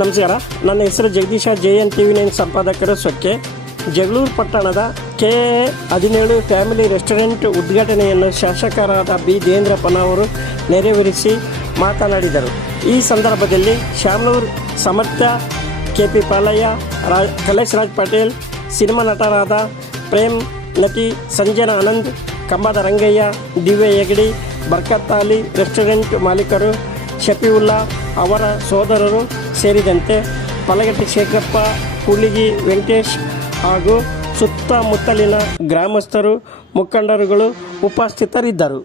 ನಮಸ್ಕಾರ. ನನ್ನ ಹೆಸರು ಜಗದೀಶ. JN TV9 ಸಂಪಾದಕರು. ಸೊಕ್ಕೆ ಜಗಳೂರು ಪಟ್ಟಣದ KA17 ಫ್ಯಾಮಿಲಿ ರೆಸ್ಟೋರೆಂಟ್ ಉದ್ಘಾಟನೆಯನ್ನು ಶಾಸಕರಾದ B. ದೇವೇಂದ್ರಪ್ಪನವರು ನೆರವೇರಿಸಿ ಮಾತನಾಡಿದರು. ಈ ಸಂದರ್ಭದಲ್ಲಿ ಶಾಮನೂರು ಸಮರ್ಥ್ಯ, KP ಪಾಲಯ್ಯ, ಕೈಲಾಶ್ ರಾಜ್ ಪಟೇಲ್, ಸಿನಿಮಾ ನಟರಾದ ಪ್ರೇಮ್, ನಟಿ ಸಂಜನಾ ಆನಂದ್, ಕಂಬದ ರಂಗಯ್ಯ, ದಿವ್ಯ ಹೆಗಡೆ, ಬರ್ಕತ್ ಅಲಿ, ರೆಸ್ಟೋರೆಂಟ್ ಮಾಲೀಕರು, ಶಫೀವುಲ್ಲಾ ಅವರ ಸೋದರರು ಸೇರಿದಂತೆ ಪಲಗಟ್ಟಿ ಶೇಖರಪ್ಪ, ಕೂಡ್ಲಿಗಿ ವೆಂಕಟೇಶ್ ಹಾಗೂ ಸುತ್ತಮುತ್ತಲಿನ ಗ್ರಾಮಸ್ಥರು, ಮುಖಂಡರುಗಳು ಉಪಸ್ಥಿತರಿದ್ದರು.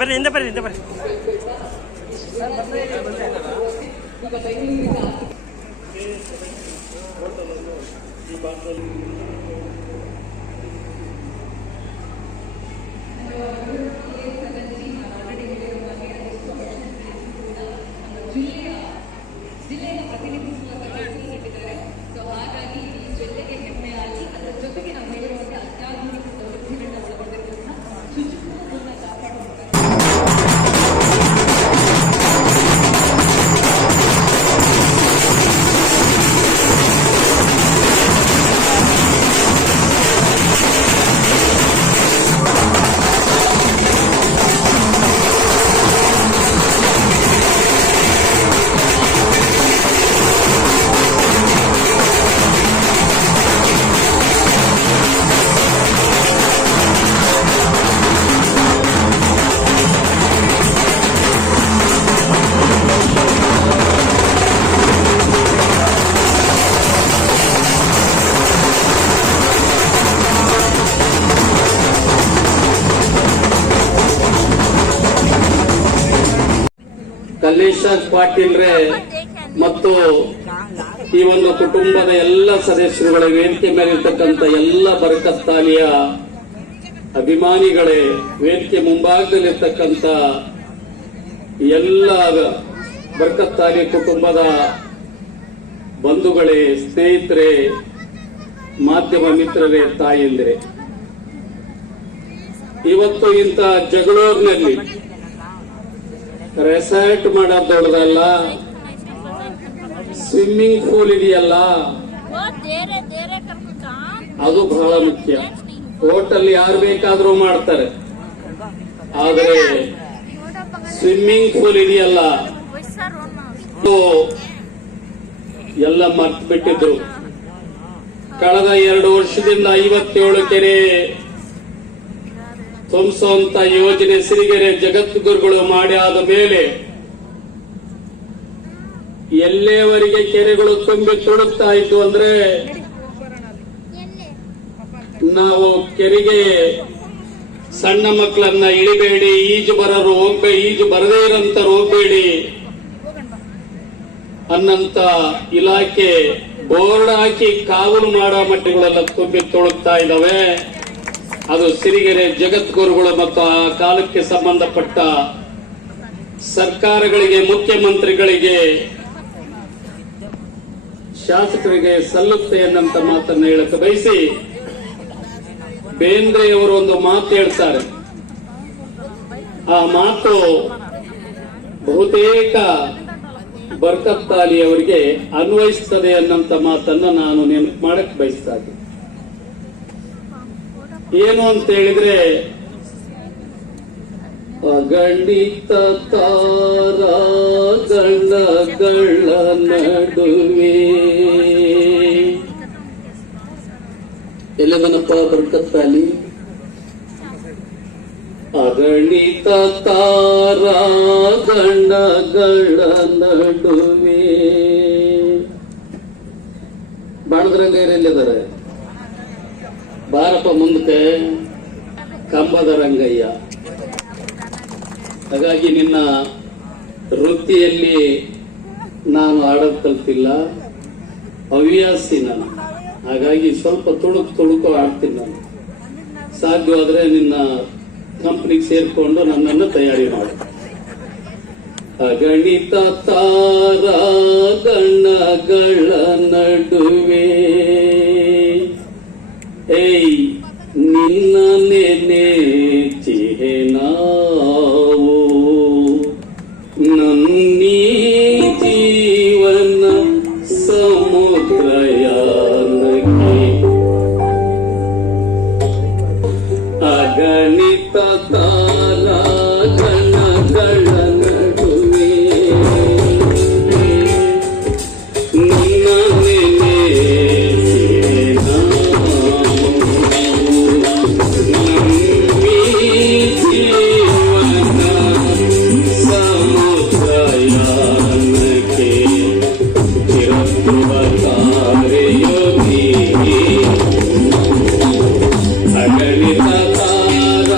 ಬರ್ರಿ ಹಿಂದೆ ಬರ್ರಿ ಜಿಲ್ಲೆಯ ಪ್ರತಿನಿಧಿಸುವ ಕೆಲಸಗಳಿದ್ದಾರೆ. ಸೊ ಹಾಗಾಗಿ ಈ ಜಿಲ್ಲೆಗೆ ಹೆಮ್ಮೆಯಾಗಿ ಅದರ ಜೊತೆಗೆ ನಾವು ಹೇಳಿರುವಂತಹ ಅತ್ಯಾಧುನಿಕ ಸೌಲಭ್ಯಗಳನ್ನ ಒಳಗೊಂಡಿರುವಂತಹ ಶುಚಿತ್ವವನ್ನು ಕಾಪಾಡುವಂತಹ ಕಲ್ಲೇಶ್ ಪಾಟೀಲ್ರೆ ಮತ್ತು ಈ ಒಂದು ಕುಟುಂಬದ ಎಲ್ಲ ಸದಸ್ಯರುಗಳ ವೇದಿಕೆ ಮೇಲಿರ್ತಕ್ಕಂಥ ಎಲ್ಲ ಬರಕತ್ತಾಲಿಯ ಅಭಿಮಾನಿಗಳೇ, ವೇದಿಕೆ ಮುಂಭಾಗದಲ್ಲಿರ್ತಕ್ಕಂಥ ಎಲ್ಲ ಬರಕತ್ತಾಲಿ ಕುಟುಂಬದ ಬಂಧುಗಳೇ, ಸ್ನೇಹಿತರೆ, ಮಾಧ್ಯಮ ಮಿತ್ರರೇ, ತಾಯಂದಿರೇ, ಇವತ್ತು ಇಂಥ ಜಗಳೂರಿನಲ್ಲಿ ರೆಸಾರ್ಟ್ ಮಾಡೋದು ದೊಡ್ಡದಲ್ಲ, ಸ್ವಿಮ್ಮಿಂಗ್ ಪೂಲ್ ಇದೆಯಲ್ಲ ಅದು ಬಹಳ ಮುಖ್ಯ. ಹೋಟೆಲ್ ಯಾರು ಬೇಕಾದ್ರೂ ಮಾಡ್ತಾರೆ, ಆದರೆ ಸ್ವಿಮ್ಮಿಂಗ್ ಪೂಲ್ ಇದೆಯಲ್ಲ ಎಲ್ಲ ಮರ್ತು ಬಿಟ್ಟಿದ್ರು. ಕಳೆದ 2 ವರ್ಷದಿಂದ 57 ಕೆರೆ ತುಂಬಿಸುವಂತ ಯೋಜನೆ ಸಿರಿಗೆರೆ ಜಗದ್ಗುರುಗಳು ಮಾಡಿ ಆದ ಮೇಲೆ ಎಲ್ಲಿಯವರೆಗೆ ಕೆರೆಗಳು ತುಂಬಿ ತುಳುಕ್ತಾ ಇತ್ತು ಅಂದ್ರೆ, ನಾವು ಕೆರೆಗೆ ಸಣ್ಣ ಮಕ್ಕಳನ್ನ ಇಳಿಬೇಡಿ, ಈಜು ಬರದೇ ಇರಂತ ಹೋಗ್ಬೇಡಿ ಅನ್ನಂತ ಇಲಾಖೆ ಬೋರ್ಡ್ ಹಾಕಿ ಕಾವಲು ಮಾಡೋ ಮಟ್ಟಗಳೆಲ್ಲ ತುಂಬಿ ತುಳುಕ್ತಾ ಇದ್ದಾವೆ. ಅದು ಸಿರಿಗೆರೆ ಜಗದ್ಗುರುಗಳು ಮತ್ತು ಆ ಕಾಲಕ್ಕೆ ಸಂಬಂಧಪಟ್ಟ ಸರ್ಕಾರಗಳಿಗೆ, ಮುಖ್ಯಮಂತ್ರಿಗಳಿಗೆ, ಶಾಸಕರಿಗೆ ಸಲ್ಲುತ್ತೆ ಅನ್ನಂತ ಮಾತನ್ನ ಹೇಳಕ್ಕೆ ಬಯಸಿ, ಬೇಂದ್ರೆಯವರು ಒಂದು ಮಾತು ಹೇಳ್ತಾರೆ. ಆ ಮಾತು ಬಹುತೇಕ ಬರ್ಕತ್ತಾಲಿ ಅವರಿಗೆ ಅನ್ವಯಿಸ್ತದೆ ಅನ್ನಂತ ಮಾತನ್ನ ನಾನು ನೆನಪು ಮಾಡಕ್ ಬಯಸ್ತಾ ಇದ್ದೀನಿ. ಏನು ಅಂತ ಹೇಳಿದ್ರೆ, ಅಗಣಿತ ತಾರ ಗಣಗಳ ನಡುವೆ ಎಲ್ಲವನ್ನಪ್ಪ ಬರ್ಕತ್ತಾಲಿ, ಅಗಣಿತ ತಾರ ಗಣಗಳ ನಡುವೆ ಬಾಣದರಂಗಯ್ಯರೆಲ್ಲಿದ್ದಾರೆ? ಬಾರಪ್ಪ ಮುಂದಕ್ಕೆ, ಕಂಬದ ರಂಗಯ್ಯ. ಹಾಗಾಗಿ ನಿನ್ನ ವೃತ್ತಿಯಲ್ಲಿ ನಾನು ಆಡೋದು ಕಲ್ತಿಲ್ಲ, ಹವ್ಯಾಸಿ ನಾನು. ಹಾಗಾಗಿ ಸ್ವಲ್ಪ ತುಳುಕು ಆಡ್ತೀನಿ ನಾನು. ಸಾಧ್ಯವಾದ್ರೆ ನಿನ್ನ ಕಂಪ್ನಿಗೆ ಸೇರ್ಕೊಂಡು ನನ್ನನ್ನು ತಯಾರಿ ಮಾಡು. ಅಗಣಿತ ತಾರ ಗಣಗಳ ನಡುವೆ ಏಯ್ ನಿನ್ನ ನೆನೆಚಿಹೆ ನಾವು, ನನ್ನೀ ಜೀವನ ಸಮುದ್ರಯಾನಕ್ಕೆ ಅಗಣಿತ ತಾರ ಗಣಗಳ ನಡುವೆ ನಿನ್ನ ಅಗಣಿತ ತಾರ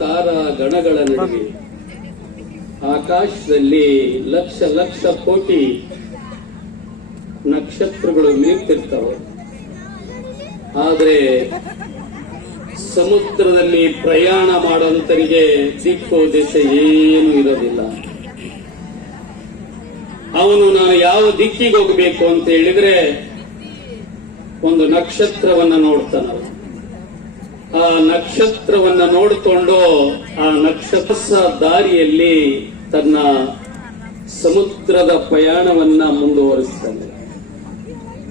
ತಾರಾ ಗಣಗಳ ನಡುವೆ ಆಕಾಶದಲ್ಲಿ ಲಕ್ಷ ಲಕ್ಷ ಕೋಟಿ ನಕ್ಷತ್ರಗಳು ಮಿನುಗ್ತಿರ್ತವೆ. ಆದ್ರೆ ಸಮುದ್ರದಲ್ಲಿ ಪ್ರಯಾಣ ಮಾಡುವಂತರಿಗೆ ದಿಕ್ಕು ದಿಸೆ ಏನು ಇರೋದಿಲ್ಲ. ಅವನು ನಾನು ಯಾವ ದಿಕ್ಕಿಗೆ ಹೋಗಬೇಕು ಅಂತ ಹೇಳಿದ್ರೆ ಒಂದು ನಕ್ಷತ್ರವನ್ನ ನೋಡ್ತಾನ. ಆ ನಕ್ಷತ್ರವನ್ನ ನೋಡಿಕೊಂಡು ಆ ನಕ್ಷತ್ರ ದಾರಿಯಲ್ಲಿ ತನ್ನ ಸಮುದ್ರದ ಪ್ರಯಾಣವನ್ನ ಮುಂದುವರಿಸ್ತಾನೆ.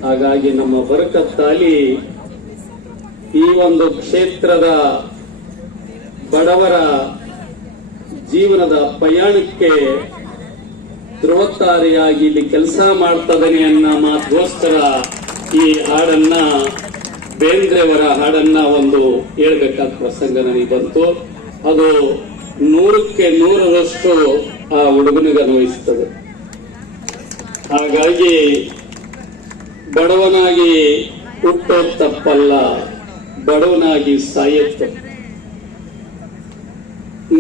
ಹಾಗಾಗಿ ನಮ್ಮ ಬರಕತ್ತಾಲಿ ಈ ಒಂದು ಕ್ಷೇತ್ರದ ಬಡವರ ಜೀವನದ ಪ್ರಯಾಣಕ್ಕೆ ಧ್ರುವತಾರೆಯಾಗಿ ಇಲ್ಲಿ ಕೆಲಸ ಮಾಡ್ತದನೆ ಅನ್ನೋ ಮಾತುಗೋಸ್ಕರ ಈ ಹಾಡನ್ನ ಬೇಂದ್ರೆಯವರ ಹಾಡನ್ನ ಒಂದು ಹೇಳ್ಬೇಕಾದ ಪ್ರಸಂಗ ನನಗೆ ಬಂತು. ಅದು 100ಕ್ಕೆ 100ರಷ್ಟು ಆ ಹುಡುಗನಿಗೆ ಅನ್ವಯಿಸ್ತದೆ. ಹಾಗಾಗಿ ಬಡವನಾಗಿ ಹುಟ್ಟೋದ್ ತಪ್ಪಲ್ಲ, ಬಡವನಾಗಿ ಸಾಯತ್ತು.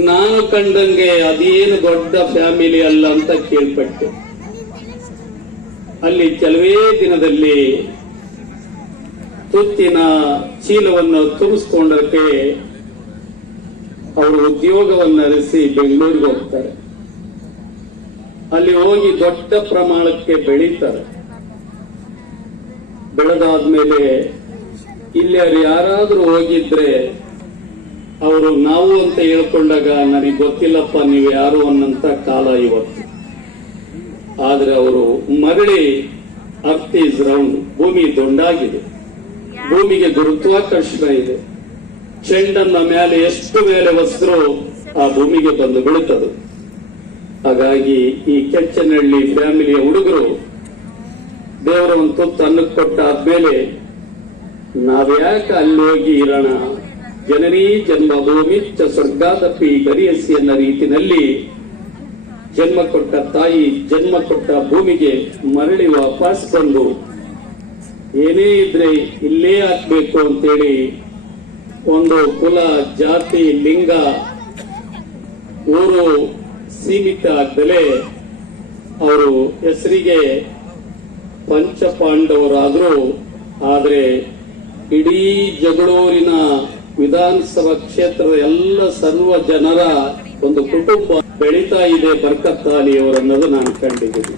ನಾನು ಕಂಡಂಗೆ ಅದೇನು ದೊಡ್ಡ ಫ್ಯಾಮಿಲಿ ಅಲ್ಲ ಅಂತ ಕೇಳ್ಪಟ್ಟೆ. ಅಲ್ಲಿ ಕೆಲವೇ ದಿನದಲ್ಲಿ ತುತ್ತಿನ ಚೀಲವನ್ನು ತುಂಬಿಸ್ಕೊಂಡಕ್ಕೆ ಅವರು ಉದ್ಯೋಗವನ್ನು ಅರಸಿ ಬೆಂಗಳೂರಿಗೆ ಹೋಗ್ತಾರೆ. ಅಲ್ಲಿ ಹೋಗಿ ದೊಡ್ಡ ಪ್ರಮಾಣಕ್ಕೆ ಬೆಳೀತಾರೆ. ಬೆಳೆದಾದ್ಮೇಲೆ ಇಲ್ಲಿ ಅವ್ರು ಯಾರಾದ್ರೂ ಹೋಗಿದ್ರೆ ಅವರು ನಾವು ಅಂತ ಹೇಳ್ಕೊಂಡಾಗ ನನಗೆ ಗೊತ್ತಿಲ್ಲಪ್ಪ ನೀವು ಯಾರು ಅನ್ನಂತ ಕಾಲ ಇವತ್ತು. ಆದ್ರೆ ಅವರು ಮರಳಿ ಅರ್ತ್ ಈಸ್ ರೌಂಡ್, ಭೂಮಿ ದೊಡ್ಡಾಗಿದೆ, ಭೂಮಿಗೆ ಗುರುತ್ವಾಕರ್ಷಣ ಇದೆ. ಚೆಂಡನ್ನ ಮೇಲೆ ಎಷ್ಟು ಮೇಲೆ ಒಸರು ಆ ಭೂಮಿಗೆ ಬಂದು ಬೀಳುತ್ತದೆ. ಹಾಗಾಗಿ ಈ ಕೆಚ್ಚನಹಳ್ಳಿ ಫ್ಯಾಮಿಲಿಯ ಹುಡುಗರು ದೇವರ ಒಂದು ತುತ್ತು ಅನ್ನಕ್ಕೆ ಕೊಟ್ಟಾದ್ಮೇಲೆ ನಾವ್ಯಾಕೆ ಅಲ್ಲಿ ಹೋಗಿ ಇರೋಣ, ಜನನೀ ಜನ್ಮಭೂಮಿ ಚ ಸ್ವರ್ಗಾದಪಿ ಗರಿಯಸಿ ಅನ್ನೋ ರೀತಿನಲ್ಲಿ ಜನ್ಮ ಕೊಟ್ಟ ತಾಯಿ ಜನ್ಮ ಕೊಟ್ಟ ಭೂಮಿಗೆ ಮರಳಿ ವಾಪಸ್ ಬಂದು ಏನೇ ಇದ್ರೆ ಇಲ್ಲೇ ಹಾಕ್ಬೇಕು ಅಂತೇಳಿ ಒಂದು ಕುಲ ಜಾತಿ ಲಿಂಗ ಊರು ಸೀಮಿತ ಆಗದಲೇ ಅವರು ಹೆಸರಿಗೆ ಪಂಚಪಾಂಡವರಾದ್ರು. ಆದ್ರೆ ಇಡೀ ಜಗಳೂರಿನ ವಿಧಾನಸಭಾ ಕ್ಷೇತ್ರದ ಎಲ್ಲ ಸರ್ವ ಜನರ ಒಂದು ಕುಟುಂಬ ಬೆಳೀತಾ ಇದೆ ಬರ್ಕತ್ತಾಲಿ ಅವರನ್ನೋದು ನಾನು ಕಂಡಿದ್ದೀನಿ.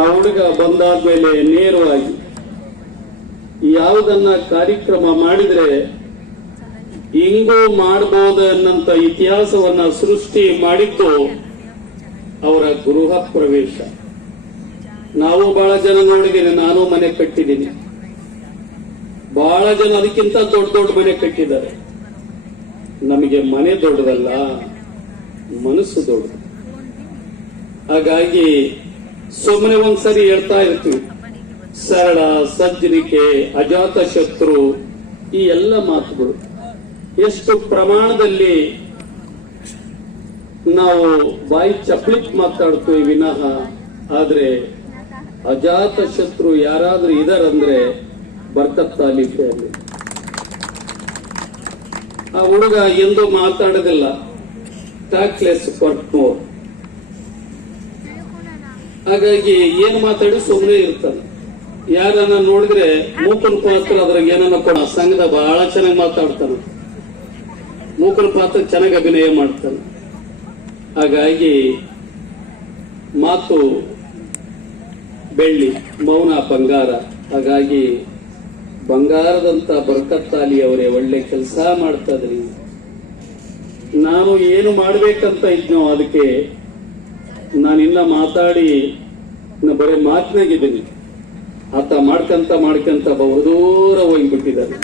ಆ ಹುಡುಗ ಬಂದಾದ್ಮೇಲೆ ನೇರವಾಗಿ ಯಾವುದನ್ನ ಕಾರ್ಯಕ್ರಮ ಮಾಡಿದ್ರೆ ಹಿಂಗೂ ಮಾಡಬಹುದು ಅನ್ನಂತ ಇತಿಹಾಸವನ್ನ ಸೃಷ್ಟಿ ಮಾಡಿದ್ದು ಅವರ ಗೃಹ ಪ್ರವೇಶ. ನಾವು ಬಹಳ ಜನ ನೋಡಿದ್ದೀನಿ, ನಾನು ಮನೆ ಕಟ್ಟಿದ್ದೀನಿ. ಬಹಳ ಜನ ಅದಕ್ಕಿಂತ ದೊಡ್ಡ ದೊಡ್ಡ ಮನೆ ಕಟ್ಟಿದ್ದಾರೆ. ನಮಗೆ ಮನೆ ದೊಡ್ಡದಲ್ಲ, ಮನಸ್ಸು ದೊಡ್ಡದು. ಹಾಗಾಗಿ ಸುಮ್ಮನೆ ಒಂದ್ಸರಿ ಹೇಳ್ತಾ ಇರ್ತೀವಿ, ಸರಳ, ಸಜ್ಜನಿಕೆ, ಅಜಾತ ಶತ್ರು, ಈ ಎಲ್ಲ ಮಾತುಗಳು ಎಷ್ಟು ಪ್ರಮಾಣದಲ್ಲಿ ನಾವು ಬಾಯಿ ಚಪ್ಲಿಕ್ ಮಾತಾಡ್ತೀವಿ ವಿನಃ, ಆದ್ರೆ ಅಜಾತ ಶತ್ರು ಯಾರಾದ್ರೂ ಇದಾರಂದ್ರೆ ಬರ್ಕತ್ತಾಲಿ ಫ್ಯಾಮಿಲಿ. ಆ ಹುಡುಗ ಎಂದು ಮಾತಾಡೋದಿಲ್ಲ, ಟ್ಯಾಕ್ಲೆಸ್ ಪರ್ಟ್ನೋರ್. ಹಾಗಾಗಿ ಏನ್ ಮಾತಾಡಿ ಸುಮ್ಮನೆ ಇರ್ತಾನೆ. ಯಾರನ್ನ ನೋಡಿದ್ರೆ ಮೂಕನ ಪಾತ್ರ ಅದ್ರಾಗ ಏನನ್ನ ಕೊಡ ಸಂಘದ ಬಹಳ ಚೆನ್ನಾಗಿ ಮಾತಾಡ್ತಾನೆ, ಮೂಕನ ಪಾತ್ರ ಚೆನ್ನಾಗಿ ಅಭಿನಯ ಮಾಡ್ತಾನೆ. ಹಾಗಾಗಿ ಮಾತು ಬೆಳ್ಳಿ, ಮೌನ ಬಂಗಾರ. ಹಾಗಾಗಿ ಬಂಗಾರದಂತ ಬರ್ಕತ್ತಾಲಿ ಅವರೇ ಒಳ್ಳೆ ಕೆಲಸ ಮಾಡ್ತಾ ಇದ್ರಿ. ನಾನು ಏನು ಮಾಡ್ಬೇಕಂತ ಇದ್ನೋ ಅದಕ್ಕೆ ನಾನಿನ್ನ ಮಾತಾಡಿ ಬರೀ ಮಾತನಾಗಿದ್ದೀನಿ. ಆತ ಮಾಡ್ಕಂತ ಬಹುದೂರ ಹೋಗ್ಬಿಟ್ಟಿದ್ದಾರೆ.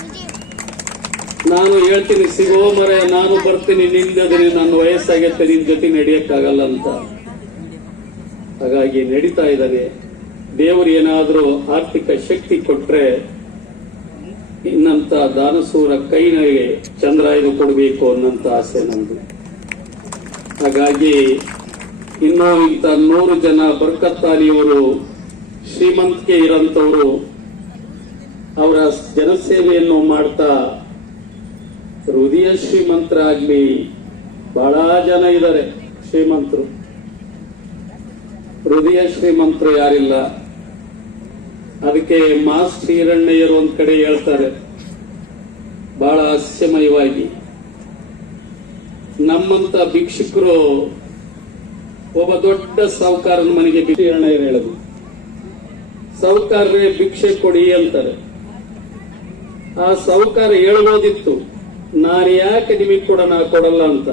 ನಾನು ಹೇಳ್ತೀನಿ, ಸಿಗೋ ಮರೆ, ನಾನು ಬರ್ತೀನಿ, ನಿಂದದ್ರಿ, ನನ್ನ ವಯಸ್ಸಾಗತ್ತೆ, ನಿನ್ ಜೊತೆ ನಡೆಯಕ್ಕಾಗಲ್ಲ ಅಂತ. ಹಾಗಾಗಿ ನಡೀತಾ ಇದ್ದಾನೆ. ದೇವರು ಏನಾದ್ರೂ ಆರ್ಥಿಕ ಶಕ್ತಿ ಕೊಟ್ರೆ ಇನ್ನಂತ ದಾನಸೂರ ಕೈನಿಗೆ ಚಂದ್ರಾಯುಧ ಕೊಡಬೇಕು ಅನ್ನಂತ ಆಸೆ ನಂದು. ಹಾಗಾಗಿ ಇನ್ನೂ ಇಂಥ 100 ಜನ ಬರ್ಕತ್ತಾಲಿಯವರು ಶ್ರೀಮಂತಿಕೆ ಇರಂತವರು ಅವರ ಜನಸೇವೆಯನ್ನು ಮಾಡ್ತಾ ಹೃದಯ ಶ್ರೀಮಂತರಾಗ್ಲಿ ಬಹಳ ಜನ ಇದ್ದಾರೆ ಶ್ರೀಮಂತರು. ಹೃದಯ ಶ್ರೀಮಂತರು ಯಾರಿಲ್ಲ. ಅದಕ್ಕೆ ಮಾಸ್ಟರ್ ಹಿರಣ್ಣಯ್ಯರು ಒಂದ್ ಕಡೆ ಹೇಳ್ತಾರೆ ಬಹಳ ಹಾಸ್ಯಮಯವಾಗಿ, ನಮ್ಮಂತ ಭಿಕ್ಷುಕರು ಒಬ್ಬ ದೊಡ್ಡ ಸಾಹುಕಾರನ ಮನೆಗೆ ಹಿರಣ್ಣಯ್ಯರು ಹೇಳೋದು, ಸಾಹುಕಾರರೇ ಭಿಕ್ಷೆ ಕೊಡಿ ಅಂತಾರೆ. ಆ ಸಾಹುಕಾರ ಹೇಳ್ಬೋದಿತ್ತು ನಾನು ಯಾಕೆ ನಿಮಗೆ ಕೊಡಲ್ಲ ಅಂತ.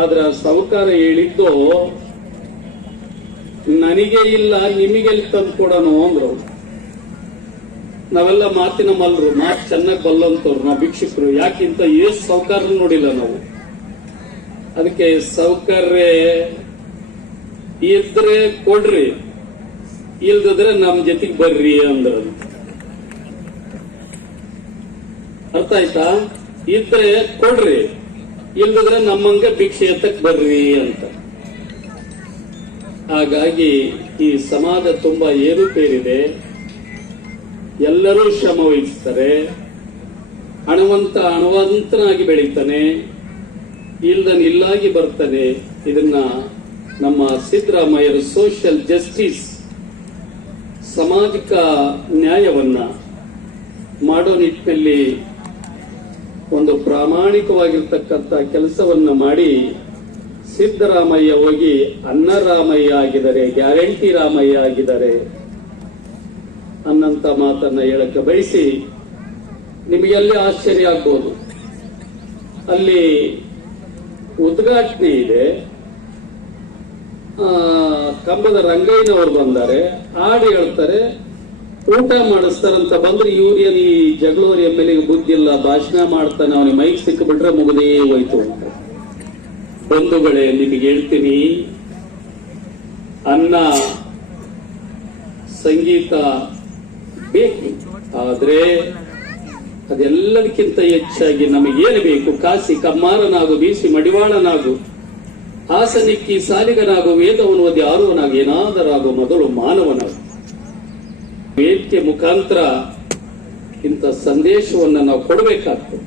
ಆದ್ರೆ ಆ ಸಾಹುಕಾರ ಹೇಳಿದ್ದು ನನಗೆ ಇಲ್ಲ ನಿಮಗೆಲ್ಲಿ ತಂದು ಕೊಡೋಣ ಅಂದ್ರು. ನಾವೆಲ್ಲ ಮಾತಿನ ಮಲ್ರು, ಮಾತು ಚೆನ್ನಾಗಿ ಬಲ್ಲಂತವ್ರು ನಾವು ಭಿಕ್ಷುಕರು. ಯಾಕಿಂತ ಎಷ್ಟು ಸಾಹುಕಾರ ನೋಡಿಲ್ಲ ನಾವು. ಅದಕ್ಕೆ ಸಾಹುಕಾರರೇ ಇದ್ರೆ ಕೊಡ್ರಿ, ಇಲ್ದಿದ್ರೆ ನಮ್ ಜೊತೆಗೆ ಬರ್ರಿ ಅಂದ್ರ. ಅರ್ಥ ಆಯ್ತಾ? ಇದ್ರೆ ಕೊಡ್ರಿ, ಇಲ್ದಿದ್ರೆ ನಮ್ಮಂಗ ಭಿಕ್ಷೆ ಎತ್ತಕ್ ಬರ್ರಿ ಅಂತ. ಹಾಗಾಗಿ ಈ ಸಮಾಜ ತುಂಬಾ ಏರುಪೇರಿದೆ. ಎಲ್ಲರೂ ಶ್ರಮ ವಹಿಸ್ತಾರೆ. ಹಣವಂತನಾಗಿ ಬೆಳೀತಾನೆ, ಇಲ್ದನ್ ಇಲ್ಲಾಗಿ ಬರ್ತಾನೆ. ಇದನ್ನ ನಮ್ಮ ಸಿದ್ದರಾಮಯ್ಯರು ಸೋಷಿಯಲ್ ಜಸ್ಟಿಸ್, ಸಾಮಾಜಿಕ ನ್ಯಾಯವನ್ನ ಮಾಡೋ ನಿಟ್ಟಿನಲ್ಲಿ ಒಂದು ಪ್ರಾಮಾಣಿಕವಾಗಿರ್ತಕ್ಕಂಥ ಕೆಲಸವನ್ನ ಮಾಡಿ ಸಿದ್ದರಾಮಯ್ಯ ಹೋಗಿ ಅನ್ನರಾಮಯ್ಯ ಆಗಿದ್ದಾರೆ, ಗ್ಯಾರಂಟಿ ರಾಮಯ್ಯ ಆಗಿದ್ದಾರೆ ಅನ್ನಂತ ಮಾತನ್ನ ಹೇಳಕ್ಕೆ ಬಯಸಿ, ನಿಮಗೆಲ್ಲಿ ಆಶ್ಚರ್ಯ ಆಗ್ಬೋದು. ಅಲ್ಲಿ ಉದ್ಘಾಟನೆ ಇದೆ, ಕಂಬದ ರಂಗಯ್ಯನವರು ಬಂದಾರೆ, ಹಾಡು ಹೇಳ್ತಾರೆ, ಊಟ ಮಾಡಿಸ್ತಾರಂತ ಬಂದ್ರೆ ಇವ್ರೇನು ಈ ಜಗಳೂರು MLA ಬುದ್ಧಿ ಇಲ್ಲ, ಭಾಷಣ ಮಾಡ್ತಾನೆ, ಅವನಿಗೆ ಮೈಕ್ ಸಿಕ್ಕಿಬಿಟ್ರೆ ಮುಗದೇ ಹೋಯ್ತು ಅಂತ. ಬಂಧುಗಳೇ, ನಿಮಗೆ ಹೇಳ್ತೀನಿ, ಅನ್ನ ಸಂಗೀತ ಬೇಕು, ಆದ್ರೆ ಅದೆಲ್ಲದಕ್ಕಿಂತ ಹೆಚ್ಚಾಗಿ ನಮಗೇನು ಬೇಕು? ಕಾಸಿ ಕಮ್ಮಾರನಾಗು, ಬೀಸಿ ಮಡಿವಾಳನಾಗು, ಹಾಸನಿಕ್ಕಿ ಸಾಲಿಗನಾಗು, ವೇದವನ್ನು ಓದಿ ಆರುವನಾಗು, ಏನಾದರಾಗು, ಮೊದಲು ಮಾನವನಾಗು. ವೇದಿಕೆ ಮುಖಾಂತರ ಇಂಥ ಸಂದೇಶವನ್ನ ನಾವು ಕೊಡಬೇಕಾಗ್ತದೆ.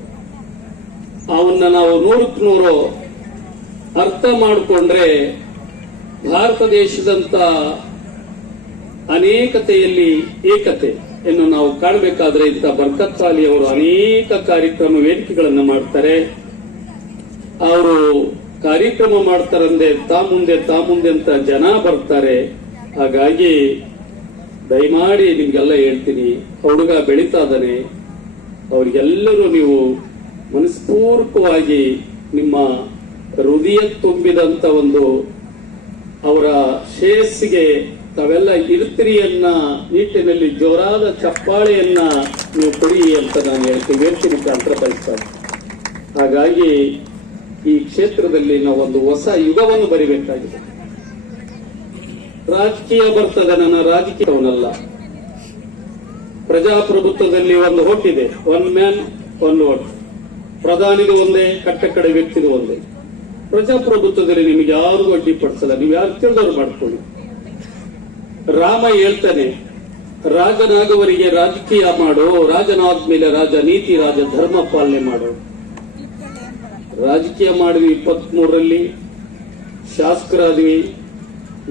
ಅವನ್ನ ನಾವು 100ಕ್ಕೆ 100 ಅರ್ಥ ಮಾಡಿಕೊಂಡ್ರೆ ಭಾರತ ದೇಶದಂತ ಅನೇಕತೆಯಲ್ಲಿ ಏಕತೆಯನ್ನು ನಾವು ಕಾಣಬೇಕಾದ್ರೆ ಇಂಥ ಬರ್ಕತ್ ಸಾಲಿ ಅವರು ಅನೇಕ ಕಾರ್ಯಕ್ರಮ ವೇದಿಕೆಗಳನ್ನು ಮಾಡ್ತಾರೆ. ಅವರು ಕಾರ್ಯಕ್ರಮ ಮಾಡ್ತಾರಂದ್ರೆ ತಾ ಮುಂದೆ ಅಂತ ಜನ ಬರ್ತಾರೆ. ಹಾಗಾಗಿ ದಯಮಾಡಿ ನಿಮ್ಗೆಲ್ಲ ಹೇಳ್ತೀನಿ, ಹುಡುಗ ಬೆಳೀತಾ ಇದ್ದಾನೆ, ಅವ್ರಿಗೆಲ್ಲರೂ ನೀವು ಮನಸ್ಪೂರ್ವಕವಾಗಿ ನಿಮ್ಮ ಹೃದಯ ತುಂಬಿದಂತ ಒಂದು ಅವರ ಶ್ರೇಯಸ್ಸಿಗೆ ತಾವೆಲ್ಲ ಇರ್ತೀರಿ ಅನ್ನ ನಿಟ್ಟಿನಲ್ಲಿ ಜೋರಾದ ಚಪ್ಪಾಳೆಯನ್ನ ನೀವು ಕೊಡಿ ಅಂತ ನಾನು ಹೇಳ್ತೀನಿ ಅಂತರಪಡಿಸ್ತಾರೆ. ಹಾಗಾಗಿ ಈ ಕ್ಷೇತ್ರದಲ್ಲಿ ನಾವು ಒಂದು ಹೊಸ ಯುಗವನ್ನು ಬರಿಬೇಕಾಗಿದೆ. ರಾಜಕೀಯ ಬರ್ತದೆ, ನನ್ನ ರಾಜಕೀಯವನ್ನಲ್ಲ. ಪ್ರಜಾಪ್ರಭುತ್ವದಲ್ಲಿ ಒಂದು ಹೊಟ್ಟಿದೆ, 1 ಮ್ಯಾನ್ 1 ವೋಟ್. ಪ್ರಧಾನಿದು ಒಂದೇ, ಕಟ್ಟಕಡೆ ವ್ಯಕ್ತಿದು ಒಂದೇ. ಪ್ರಜಾಪ್ರಭುತ್ವದಲ್ಲಿ ನಿಮಗೆ ಯಾರಿಗೂ ಅಡ್ಡಿಪಡಿಸಲ್ಲ, ನೀವು ಯಾರು ತಿಳಿದವ್ರು ಮಾಡ್ಕೊಳ್ಳಿ. ರಾಮ ಹೇಳ್ತಾನೆ, ರಾಜನಾಗುವವರಿಗೆ ರಾಜಕೀಯ ಮಾಡು, ರಾಜನಾದ್ಮೇಲೆ ರಾಜ ನೀತಿ, ರಾಜ ಧರ್ಮ ಪಾಲನೆ ಮಾಡು. ರಾಜಕೀಯ ಮಾಡಿದ್ವಿ 23ರಲ್ಲಿ, ಶಾಸಕರಾದ್ವಿ.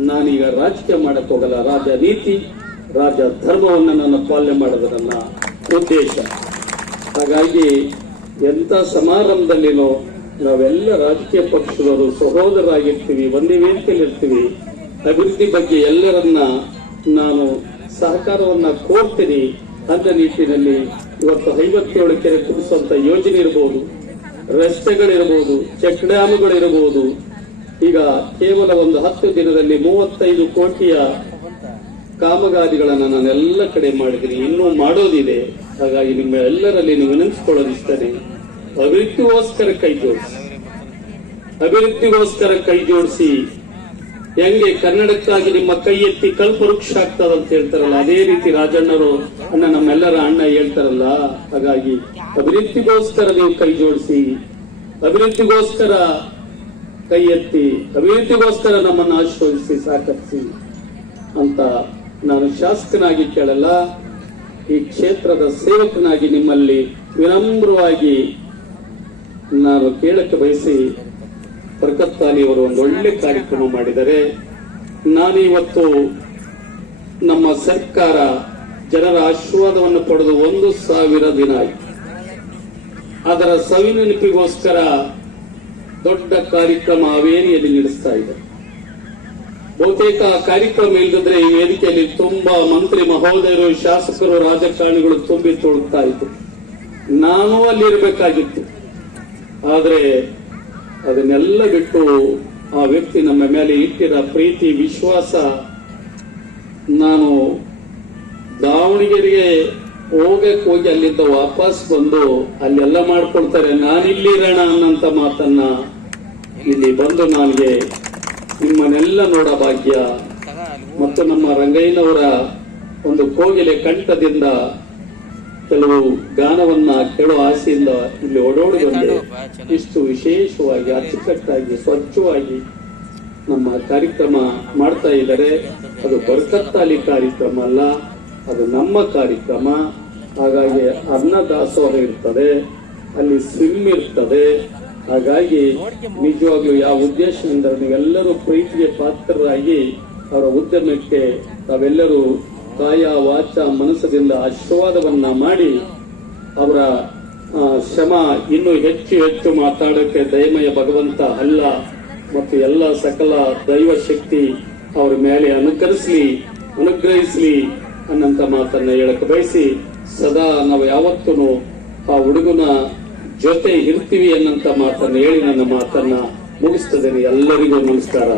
ನಾನೀಗ ರಾಜಕೀಯ ಮಾಡಕ್ ಹೋಗಲ್ಲ, ರಾಜ ನೀತಿ ರಾಜ ಧರ್ಮವನ್ನ ನನ್ನ ಪಾಲನೆ ಮಾಡೋದು ನನ್ನ ಉದ್ದೇಶ. ಹಾಗಾಗಿ ಎಂತ ಸಮಾರಂಭದಲ್ಲಿನೋ ನಾವೆಲ್ಲ ರಾಜಕೀಯ ಪಕ್ಷದವರು ಸಹೋದರರಾಗಿರ್ತೀವಿ, ಒಂದೇ ವೇದಿಕೆಯಲ್ಲಿ ಇರ್ತೀವಿ. ಅಭಿವೃದ್ಧಿ ಬಗ್ಗೆ ಎಲ್ಲರನ್ನ ನಾನು ಸಹಕಾರವನ್ನ ಕೋರ್ತೀನಿ ಅಂತ ನಿಟ್ಟಿನಲ್ಲಿ ಇವತ್ತು 57 ಕೆರೆ ತುಂಬಿಸುವಂತ ಯೋಜನೆ ಇರಬಹುದು, ರಸ್ತೆಗಳಿರಬಹುದು, ಚೆಕ್ ಡ್ಯಾಮ್ಗಳಿರಬಹುದು. ಈಗ ಕೇವಲ ಒಂದು 10 ದಿನದಲ್ಲಿ 35 ಕೋಟಿಯ ಕಾಮಗಾರಿಗಳನ್ನ ನಾನೆಲ್ಲ ಕಡೆ ಮಾಡಿದ್ದೀನಿ, ಇನ್ನೂ ಮಾಡೋದಿದೆ. ಹಾಗಾಗಿ ನಿಮ್ಮ ಎಲ್ಲರಲ್ಲಿ ನೀವು ವಿನಂತಿಸಿಕೊಳ್ಳೋದಿಷ್ಟೇ, ಅಭಿವೃದ್ಧಿಗೋಸ್ಕರ ಕೈ ಜೋಡಿಸಿ. ಹೆಂಗೆ ಕನ್ನಡಕ್ಕಾಗಿ ನಿಮ್ಮ ಕೈ ಎತ್ತಿ ಕಲ್ಪವೃಕ್ಷ ಆಗ್ತದಂತ ಹೇಳ್ತಾರಲ್ಲ, ಅದೇ ರೀತಿ ರಾಜಣ್ಣರು ನಮ್ಮೆಲ್ಲರ ಅಣ್ಣ ಹೇಳ್ತಾರಲ್ಲ. ಹಾಗಾಗಿ ಅಭಿವೃದ್ಧಿಗೋಸ್ಕರ ನೀವು ಕೈ ಜೋಡಿಸಿ, ಅಭಿವೃದ್ಧಿಗೋಸ್ಕರ ಕೈ ಎತ್ತಿ, ಅಭಿವೃದ್ಧಿಗೋಸ್ಕರ ನಮ್ಮನ್ನು ಆಶೀರ್ವದಿಸಿ, ಸಾಕರಿಸಿ ಅಂತ ನಾನು ಶಾಸಕನಾಗಿ ಕೇಳಲ್ಲ, ಈ ಕ್ಷೇತ್ರದ ಸೇವಕನಾಗಿ ನಿಮ್ಮಲ್ಲಿ ವಿನಮ್ರವಾಗಿ ನಾನು ಕೇಳಕ್ಕೆ ಬಯಸಿ ಬರ್ಕತ್ ಅಲಿ ಅವರು ಒಂದು ಒಳ್ಳೆ ಕಾರ್ಯಕ್ರಮ ಮಾಡಿದರೆ, ನಾನಿವತ್ತು ನಮ್ಮ ಸರ್ಕಾರ ಜನರ ಆಶೀರ್ವಾದವನ್ನು ಪಡೆದು 1,000 ದಿನ ಆಯಿತು. ಅದರ ಸವಿನೆನಪಿಗೋಸ್ಕರ ದೊಡ್ಡ ಕಾರ್ಯಕ್ರಮ ಹಾವೇರಿಯಲ್ಲಿ ನಡೆಸ್ತಾ ಇದೆ. ಬಹುತೇಕ ಕಾರ್ಯಕ್ರಮ ಇಲ್ಲದಿದ್ರೆ ಈ ವೇದಿಕೆಯಲ್ಲಿ ತುಂಬಾ ಮಂತ್ರಿ ಮಹೋದಯರು, ಶಾಸಕರು, ರಾಜಕಾರಣಿಗಳು ತುಂಬಿ ತುಳುಕ್ತಾ ಇದ್ರು. ನಾನು ಅಲ್ಲಿ ಇರಬೇಕಾಗಿತ್ತು. ಆದರೆ ಅದನ್ನೆಲ್ಲ ಬಿಟ್ಟು ಆ ವ್ಯಕ್ತಿ ನಮ್ಮ ಮೇಲೆ ಇಟ್ಟಿರ ಪ್ರೀತಿ, ವಿಶ್ವಾಸ, ನಾನು ದಾವಣಗೆರೆಗೆ ಹೋಗಿ ಅಲ್ಲಿಂದ ವಾಪಸ್ ಬಂದು ಅಲ್ಲೆಲ್ಲ ಮಾಡ್ಕೊಳ್ತಾರೆ, ನಾನಿಲ್ಲಿರೋಣ ಅನ್ನಂತ ಮಾತನ್ನ ಇಲ್ಲಿ ಬಂದು ನನಗೆ ನಿಮ್ಮನ್ನೆಲ್ಲ ನೋಡ ಭಾಗ್ಯ ಮತ್ತು ನಮ್ಮ ರಂಗಯ್ಯನವರ ಒಂದು ಕೋಗಿಲೆ ಕಂಠದಿಂದ ಕೆಲವು ಗಾನವನ್ನ ಕೇಳೋ ಆಸೆಯಿಂದ ಇಲ್ಲಿ ಓಡೋಡಿ ಬಂದೆ. ಇಷ್ಟು ವಿಶೇಷವಾಗಿ ಅಚ್ಚುಕಟ್ಟಾಗಿ ಸ್ವಚ್ಛವಾಗಿ ನಮ್ಮ ಕಾರ್ಯಕ್ರಮ ಮಾಡ್ತಾ ಇದ್ದಾರೆ. ಅದು ಬರ್ಕತ್ ಅಲಿ ಕಾರ್ಯಕ್ರಮ ಅಲ್ಲ, ಅದು ನಮ್ಮ ಕಾರ್ಯಕ್ರಮ. ಹಾಗಾಗಿ ಅನ್ನದಾಸೋಹ ಇರ್ತದೆ, ಅಲ್ಲಿ ಸ್ವಿಮ್ ಇರ್ತದೆ. ಹಾಗಾಗಿ ನಿಜವಾಗ್ಲೂ ಯಾವ ಉದ್ದೇಶದಿಂದ ನೀವೆಲ್ಲರೂ ಪ್ರೀತಿಗೆ ಪಾತ್ರರಾಗಿ ಅವರ ಉದ್ಯಮಕ್ಕೆ ತಾವೆಲ್ಲರೂ ಕಾಯ ವಾಚ ಮನಸ್ಸದಿಂದ ಆಶೀರ್ವಾದವನ್ನ ಮಾಡಿ ಅವರ ಶ್ರಮ ಇನ್ನೂ ಹೆಚ್ಚು ಹೆಚ್ಚು ಮಾತಾಡೋಕೆ ದಯಮಯ ಭಗವಂತ ಅಲ್ಲ ಮತ್ತು ಎಲ್ಲ ಸಕಲ ದೈವ ಶಕ್ತಿ ಅವರ ಮೇಲೆ ಅನುಗ್ರಹಿಸ್ಲಿ ಅನ್ನಂತ ಮಾತನ್ನ ಹೇಳಕ್ಕೆ ಬಯಸಿ, ಸದಾ ನಾವು ಯಾವತ್ತೂ ಆ ಹುಡುಗನ ಜೊತೆ ಇರ್ತೀವಿ ಅನ್ನಂತ ಮಾತನ್ನ ಹೇಳಿ ನನ್ನ ಮಾತನ್ನ ಮುಗಿಸ್ತದೇನೆ. ಎಲ್ಲರಿಗೂ ನಮಸ್ಕಾರ.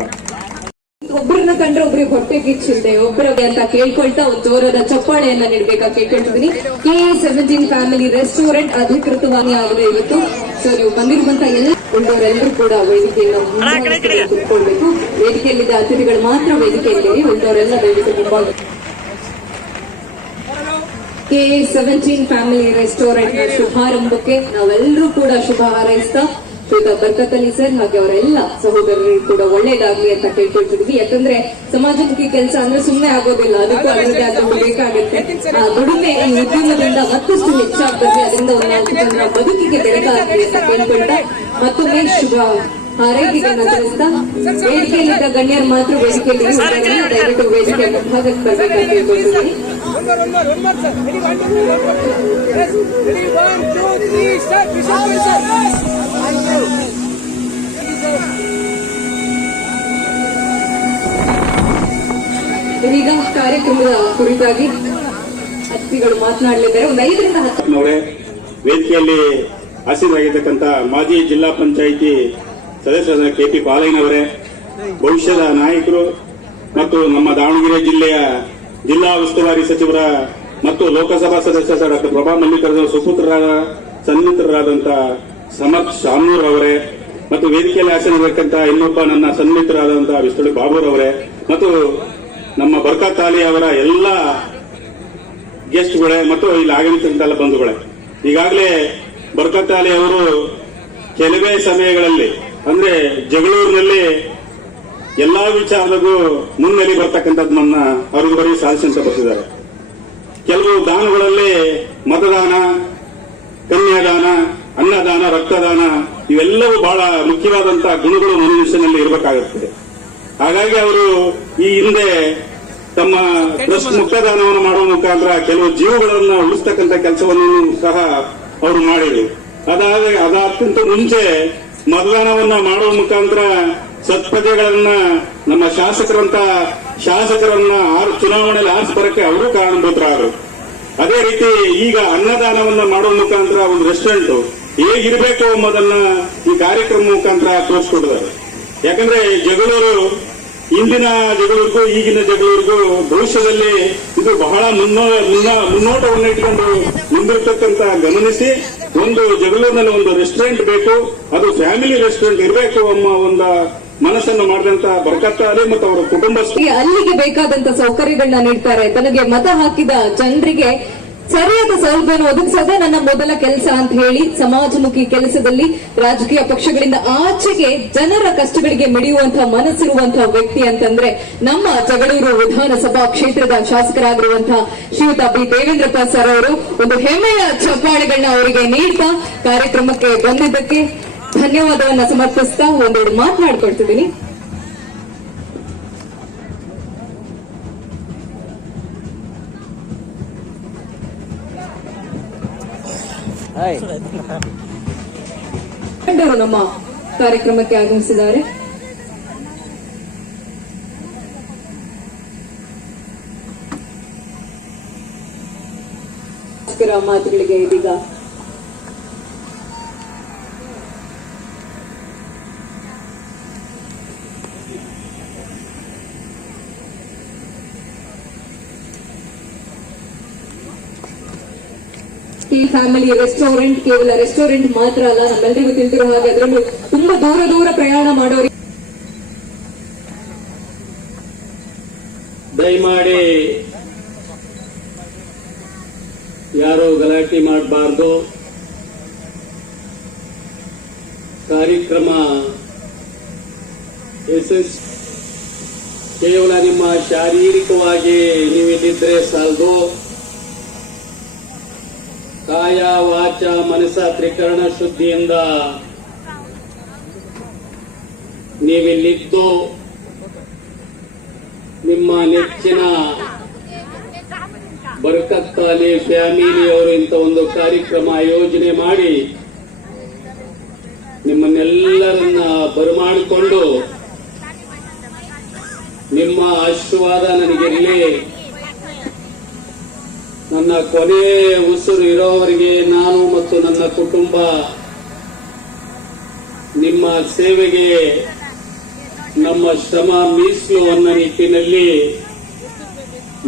ಒಬ್ಬರನ್ನ ಕಂಡ್ರೆ ಒಬ್ರಿಗೆ ಹೊಟ್ಟೆ ಕಿಚ್ಚಿಲ್ದೆ ಒಬ್ಬರಿಗೆ ಅಂತ ಕೇಳ್ಕೊಳ್ತಾ ಒಂದು ಜೋರಾದ ಚಪ್ಪಾಳೆಯನ್ನ ನೀಡ್ಬೇಕಾ ಕೇಳ್ಕೊಳ್ತಿದ್ದೀನಿ. KA17 ಫ್ಯಾಮಿಲಿ ರೆಸ್ಟೋರೆಂಟ್ ಅಧಿಕೃತವಾಗಿ ಆಗಿದೆ ಇವತ್ತು. ಸೊ ನೀವು ಬಂದಿರುವಂತ ಎಲ್ಲ ಉಳಿದವರೆಲ್ಲರೂ ಕೂಡ ವೇದಿಕೆಯನ್ನು ಕುತ್ಕೊಳ್ಬೇಕು. ವೇದಿಕೆಯಲ್ಲಿದ್ದ ಅತಿಥಿಗಳು ಮಾತ್ರ ವೇದಿಕೆಯಲ್ಲಿ, ಉಳಿದವರೆಲ್ಲ ದಯವಿಟ್ಟು ಮುಂಭಾಗ. KA17 ಫ್ಯಾಮಿಲಿ ರೆಸ್ಟೋರೆಂಟ್ ನ ಶುಭಾರಂಭಕ್ಕೆ ನಾವೆಲ್ಲರೂ ಕೂಡ ಶುಭ ಹಾರೈಸ್ತಾ ಬರ್ಕತ್ ಅಲಿ ಸರ್ ಹಾಗೆ ಅವರೆಲ್ಲ ಸಹೋದರರು ಕೂಡ ಒಳ್ಳೇದಾಗ್ಲಿ ಅಂತ ಕೇಳ್ಕೊಳ್ತಿದ್ವಿ. ಯಾಕಂದ್ರೆ ಸಮಾಜಮುಖಿ ಕೆಲಸ ಅಂದ್ರೆ ಸುಮ್ಮನೆ ಆಗೋದಿಲ್ಲ, ಅದಕ್ಕೂ ಅದರದ್ದೇ ಆದ ಬೇಕಾಗುತ್ತೆ. ಆ ದುಡಿಮೆ ಈ ಉದ್ಯಮದಿಂದ ಮತ್ತಷ್ಟು ಹೆಚ್ಚಾಗ್ತದೆ, ಅದರಿಂದ ಒಂದು 4 ಜನರ ಬದುಕಿಗೆ ಬೆಳಕಾಗ್ಲಿ ಅಂತ ಕೇಳ್ಕೊಳ್ತಾ ಮತ್ತೊಮ್ಮೆ ಶುಭ ಹಾರೈಕೆಗಳನ್ನ ತಿಳಿಸ್ತಾ ವೇದಿಕೆಯಲ್ಲಿದ್ದ ಗಣ್ಯರು ಮಾತ್ರ ವೇದಿಕೆಯಲ್ಲಿ ದಯವಿಟ್ಟು ವೇದಿಕೆ ಮುಂಭಾಗಕ್ಕೆ ಬರ್ಬೇಕಂತ ಕೇಳ್ಕೊಳ್ತಿದ್ದೀನಿ. ಇದೀಗ ಕಾರ್ಯಕ್ರಮದ ಕುರಿತಾಗಿ ಅತಿಥಿಗಳು ಮಾತನಾಡಲಿದ್ದಾರೆ. ಒಂದು 5 ರಿಂದ 10 ವೇದಿಕೆಯಲ್ಲಿ ಆಸೀನರಾಗಿರ್ತಕ್ಕಂಥ ಮಾಜಿ ಜಿಲ್ಲಾ ಪಂಚಾಯಿತಿ ಸದಸ್ಯರಾದ KP ಪಾಲಯ್ಯನವರೇ, ಭವಿಷ್ಯದ ನಾಯಕರು ಮತ್ತು ನಮ್ಮ ದಾವಣಗೆರೆ ಜಿಲ್ಲೆಯ ಜಿಲ್ಲಾ ಉಸ್ತುವಾರಿ ಸಚಿವರ ಮತ್ತು ಲೋಕಸಭಾ ಸದಸ್ಯರಾದ ಡಾಕ್ಟರ್ ಪ್ರಭಾ ಮಲ್ಲಿಕಾರ್ಜುನ ಸುಪುತ್ರರಾದ ಸನ್ಮಿತ್ರರಾದಂಥ ಸಮರ್ಥ್ ಶಾಮೂರ್ ಅವರೇ, ಮತ್ತು ವೇದಿಕೆಯಲ್ಲಿ ಆಸೀನರಾಗಿರ್ತಕ್ಕಂಥ ಇನ್ನೊಬ್ಬ ನನ್ನ ಸನ್ಮಿತ್ರರಾದಂತಹ ವಿಸ್ತುಳಿ ಬಾಬುರವರೇ, ಮತ್ತು ನಮ್ಮ ಬರ್ಕತ್ ಅಲಿ ಅವರ ಎಲ್ಲ ಗೆಸ್ಟ್ಗಳೇ ಮತ್ತು ಇಲ್ಲಿ ಆಗಮಿಸಿದಂತೆಲ್ಲ ಬಂಧುಗಳೇ. ಈಗಾಗಲೇ ಬರ್ಕತ್ ಅಲಿ ಅವರು ಕೆಲವೇ ಸಮಯಗಳಲ್ಲಿ ಅಂದ್ರೆ ಜಗಳೂರಿನಲ್ಲಿ ಎಲ್ಲಾ ವಿಚಾರದಾಗೂ ಮುನ್ನೆಲೆ ಬರ್ತಕ್ಕಂಥದ್ದನ್ನ ಅವ್ರಿಗೆ ಬರೀ ಸಾಧಿಸಂತ ಬರ್ತಿದ್ದಾರೆ. ಕೆಲವು ದಾನಗಳಲ್ಲಿ ಮತದಾನ, ಕನ್ಯಾದಾನ, ಅನ್ನದಾನ, ರಕ್ತದಾನ ಇವೆಲ್ಲವೂ ಬಹಳ ಮುಖ್ಯವಾದಂತಹ ಗುಣಗಳು ಮನುಷ್ಯನಲ್ಲಿ ಇರಬೇಕಾಗುತ್ತದೆ. ಹಾಗಾಗಿ ಅವರು ಈ ಹಿಂದೆ ತಮ್ಮ ಟ್ರಸ್ಟ್ ಮುಕ್ತದಾನವನ್ನು ಮಾಡುವ ಮುಖಾಂತರ ಕೆಲವು ಜೀವಗಳನ್ನ ಉಳಿಸ್ತಕ್ಕಂಥ ಕೆಲಸವನ್ನು ಸಹ ಅವರು ಮಾಡಿದರು. ಅದಾದ್ಕಿಂತ ಮುಂಚೆ ಮತದಾನವನ್ನ ಮಾಡುವ ಮುಖಾಂತರ ಸತ್ಪ್ರಜೆಗಳನ್ನ ನಮ್ಮ ಶಾಸಕರನ್ನ ಚುನಾವಣೆಯಲ್ಲಿ ಆರಿಸ್ಬರಕ್ಕೆ ಅವರು ಕಾರಣಭೂತರಾದರು. ಅದೇ ರೀತಿ ಈಗ ಅನ್ನದಾನವನ್ನ ಮಾಡುವ ಮುಖಾಂತರ ಒಂದು ರೆಸ್ಟೋರೆಂಟ್ ಹೇಗಿರಬೇಕು ಎಂಬುದನ್ನ ಈ ಕಾರ್ಯಕ್ರಮ ಮುಖಾಂತರ ತೋರಿಸ್ಕೊಟ್ಟಿದ್ದಾರೆ. ಯಾಕಂದ್ರೆ ಜಗಳೂರು ಇಂದಿನ ಜಗಳೂರಿಗೂ ಈಗಿನ ಜಗಳೂರಿಗೂ ಭವಿಷ್ಯದಲ್ಲಿ ಇದು ಬಹಳ ಮುನ್ನೋಟವನ್ನು ಇಟ್ಕೊಂಡು ಮುಂದಿರ್ತಕ್ಕಂಥ ಗಮನಿಸಿ ಒಂದು ಜಗಳೂರಿನಲ್ಲಿ ಒಂದು ರೆಸ್ಟೋರೆಂಟ್ ಬೇಕು, ಅದು ಫ್ಯಾಮಿಲಿ ರೆಸ್ಟೋರೆಂಟ್ ಇರಬೇಕು ಎಂಬ ಒಂದು ಮನಸ್ಸನ್ನು ಮಾಡಿದಂತ ಬರ್ಕತ್ ಅಲಿ ಮತ್ತು ಅವರ ಕುಟುಂಬಸ್ಥರು ಅಲ್ಲಿಗೆ ಬೇಕಾದಂತ ಸೌಕರ್ಯಗಳನ್ನ ನೀಡ್ತಾರೆ. ತನಗೆ ಮತ ಹಾಕಿದ ಜನರಿಗೆ ಸರಿಯಾದ ಸೌಲಭ್ಯವನ್ನು ಒದಗಿಸೋದೇ ನನ್ನ ಮೊದಲ ಕೆಲಸ ಅಂತ ಹೇಳಿ ಸಮಾಜಮುಖಿ ಕೆಲಸದಲ್ಲಿ ರಾಜಕೀಯ ಪಕ್ಷಗಳಿಂದ ಆಚೆಗೆ ಜನರ ಕಷ್ಟಗಳಿಗೆ ಮಿಡಿಯುವಂತಹ ಮನಸ್ಸಿರುವಂತಹ ವ್ಯಕ್ತಿ ಅಂತಂದ್ರೆ ನಮ್ಮ ಜಗಳೂರು ವಿಧಾನಸಭಾ ಕ್ಷೇತ್ರದ ಶಾಸಕರಾಗಿರುವಂತಹ ಶ್ರೀಯುತ ಬಿ ದೇವೇಂದ್ರಪ್ಪ ಸರ್ ಅವರು ಒಂದು ಹೆಮ್ಮೆಯ ಚಪ್ಪಾಳೆಗಳನ್ನ ಅವರಿಗೆ ನೀಡ್ತಾ ಕಾರ್ಯಕ್ರಮಕ್ಕೆ ಬಂದಿದ್ದಕ್ಕೆ ಧನ್ಯವಾದವನ್ನ ಸಮರ್ಪಿಸ್ತಾ ಒಂದೆರಡು ಮಾತನಾಡ್ಕೊಳ್ತಿದ್ದೀನಿ. ನಮ್ಮ ಕಾರ್ಯಕ್ರಮಕ್ಕೆ ಆಗಮಿಸಿದ್ದಾರೆ. ಮಾತುಗಳಿಗೆ ಇದೀಗ ಈ ಫ್ಯಾಮಿಲಿ ರೆಸ್ಟೋರೆಂಟ್ ಕೇವಲ ರೆಸ್ಟೋರೆಂಟ್ ಮಾತ್ರ ಅಲ್ಲ, ನಮ್ಮೆಲ್ಲರಿಗೂ ತಿಳಿದಿರೋ ಹಾಗೆ ಅದರಲ್ಲೂ ತುಂಬಾ ದೂರ ಪ್ರಯಾಣ ಮಾಡೋರಿಗೆ ದಯಮಾಡಿ ಯಾರು ಗಲಾಟೆ ಮಾಡಬಾರ್ದು. ಕಾರ್ಯಕ್ರಮ ಕೇವಲ ನಿಮ್ಮ ಶಾರೀರಿಕವಾಗಿ ನೀವಿಲ್ಲಿದ್ರೆ ಸಾಲದು, ಕಾಯ ವಾಚ ಮನಸ ತ್ರಿಕರಣ ಶುದ್ಧಿಯಿಂದ ನೀವಿಲ್ಲಿದ್ದು ನಿಮ್ಮ ನೆಚ್ಚಿನ ಬರ್ಕತ್ತಾಲಿ ಫ್ಯಾಮಿಲಿಯವರು ಇಂಥ ಒಂದು ಕಾರ್ಯಕ್ರಮ ಆಯೋಜನೆ ಮಾಡಿ ನಿಮ್ಮನ್ನೆಲ್ಲರನ್ನ ಬರಮಾಡಿಕೊಂಡು ನಿಮ್ಮ ಆಶೀರ್ವಾದ ನನಗಿರಲಿ. ನನ್ನ ಕೊನೆ ಉಸಿರು ಇರೋವರೆಗೆ ನಾನು ಮತ್ತು ನನ್ನ ಕುಟುಂಬ ನಿಮ್ಮ ಸೇವೆಗೆ ನಮ್ಮ ಶ್ರಮ ಮೀಸಲು ಅನ್ನೋ ನಿಟ್ಟಿನಲ್ಲಿ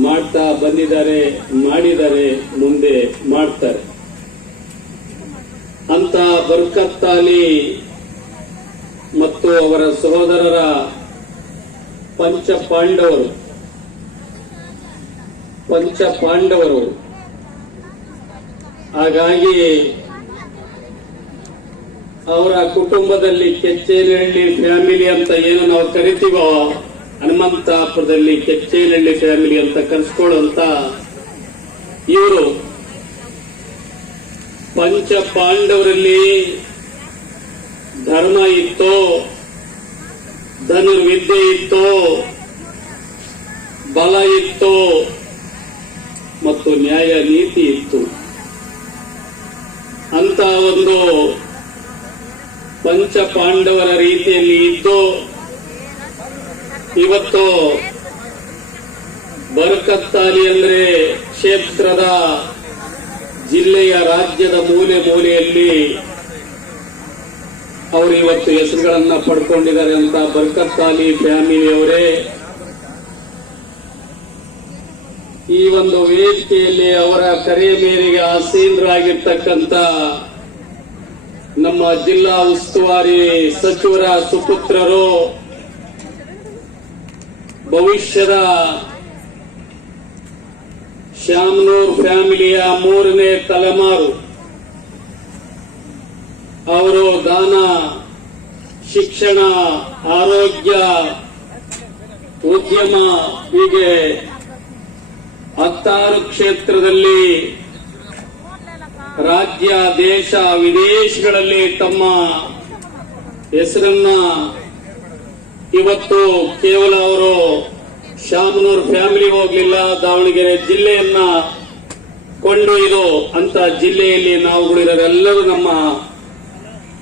ಮಾಡ್ತಾ ಬಂದಿದ್ದಾರೆ, ಮಾಡಿದ್ದಾರೆ, ಮುಂದೆ ಮಾಡ್ತಾರೆ. ಅಂತ ಬರ್ಕತ್ತಾಲಿ ಮತ್ತು ಅವರ ಸಹೋದರರ ಪಂಚ ಪಾಂಡವರು ಹಾಗಾಗಿ ಅವರ ಕುಟುಂಬದಲ್ಲಿ ಕೆಚ್ಚೇನಹಳ್ಳಿ ಫ್ಯಾಮಿಲಿ ಅಂತ ಏನು ನಾವು ಕರಿತೀವೋ, ಹನುಮಂತಾಪುರದಲ್ಲಿ ಕೆಚ್ಚೇನಹಳ್ಳಿ ಫ್ಯಾಮಿಲಿ ಅಂತ ಕರೆಸ್ಕೊಳ್ಳುವಂತ ಇವರು ಪಂಚ ಪಾಂಡವರಲ್ಲಿ ಧರ್ಮ ಇತ್ತು, ಧನುರ್ವಿದ್ಯೆ ಇತ್ತು, ಬಲ ಇತ್ತು ಮತ್ತು ನ್ಯಾಯ ನೀತಿ ಇತ್ತು. ಅಂತ ಒಂದು ಪಂಚ ಪಾಂಡವರ ರೀತಿಯಲ್ಲಿ ಇದ್ದು ಇವತ್ತು ಬರ್ಕತ್ತಾಲಿ ಅಂದ್ರೆ ಕ್ಷೇತ್ರದ ಜಿಲ್ಲೆಯ ರಾಜ್ಯದ ಮೂಲೆ ಮೂಲೆಯಲ್ಲಿ ಅವರು ಇವತ್ತು ಹೆಸರುಗಳನ್ನ ಪಡ್ಕೊಂಡಿದ್ದಾರೆ ಅಂತ ಬರ್ಕತ್ತಾಲಿ ಫ್ಯಾಮಿಲಿಯವರೇ ಈ ಒಂದು ವೇದಿಕೆಯಲ್ಲಿ ಅವರ ಕರೆ ಮೇರೆಗೆ ಆಸೀನರಾಗಿರ್ತಕ್ಕಂಥ ನಮ್ಮ ಜಿಲ್ಲಾ ಉಸ್ತುವಾರಿ ಸಚಿವರ ಸುಪುತ್ರರು, ಭವಿಷ್ಯದ ಶ್ಯಾಮನೂರ್ ಫ್ಯಾಮಿಲಿಯ 3ನೇ ತಲೆಮಾರು, ಅವರು ದಾನ, ಶಿಕ್ಷಣ, ಆರೋಗ್ಯ, ಉದ್ಯಮ ಹೀಗೆ 16 ಕ್ಷೇತ್ರದಲ್ಲಿ ರಾಜ್ಯ, ದೇಶ, ವಿದೇಶಗಳಲ್ಲಿ ತಮ್ಮ ಹೆಸರನ್ನ ಇವತ್ತು ಕೇವಲ ಅವರು ಶಾಮನೂರ್ ಫ್ಯಾಮಿಲಿ ಹೋಗ್ಲಿಲ್ಲ, ದಾವಣಗೆರೆ ಜಿಲ್ಲೆಯನ್ನ ಕೊಂಡೊಯ್ದು ಅಂತ ಜಿಲ್ಲೆಯಲ್ಲಿ ನಾವುಗಳಿರೋರೆಲ್ಲರೂ ನಮ್ಮ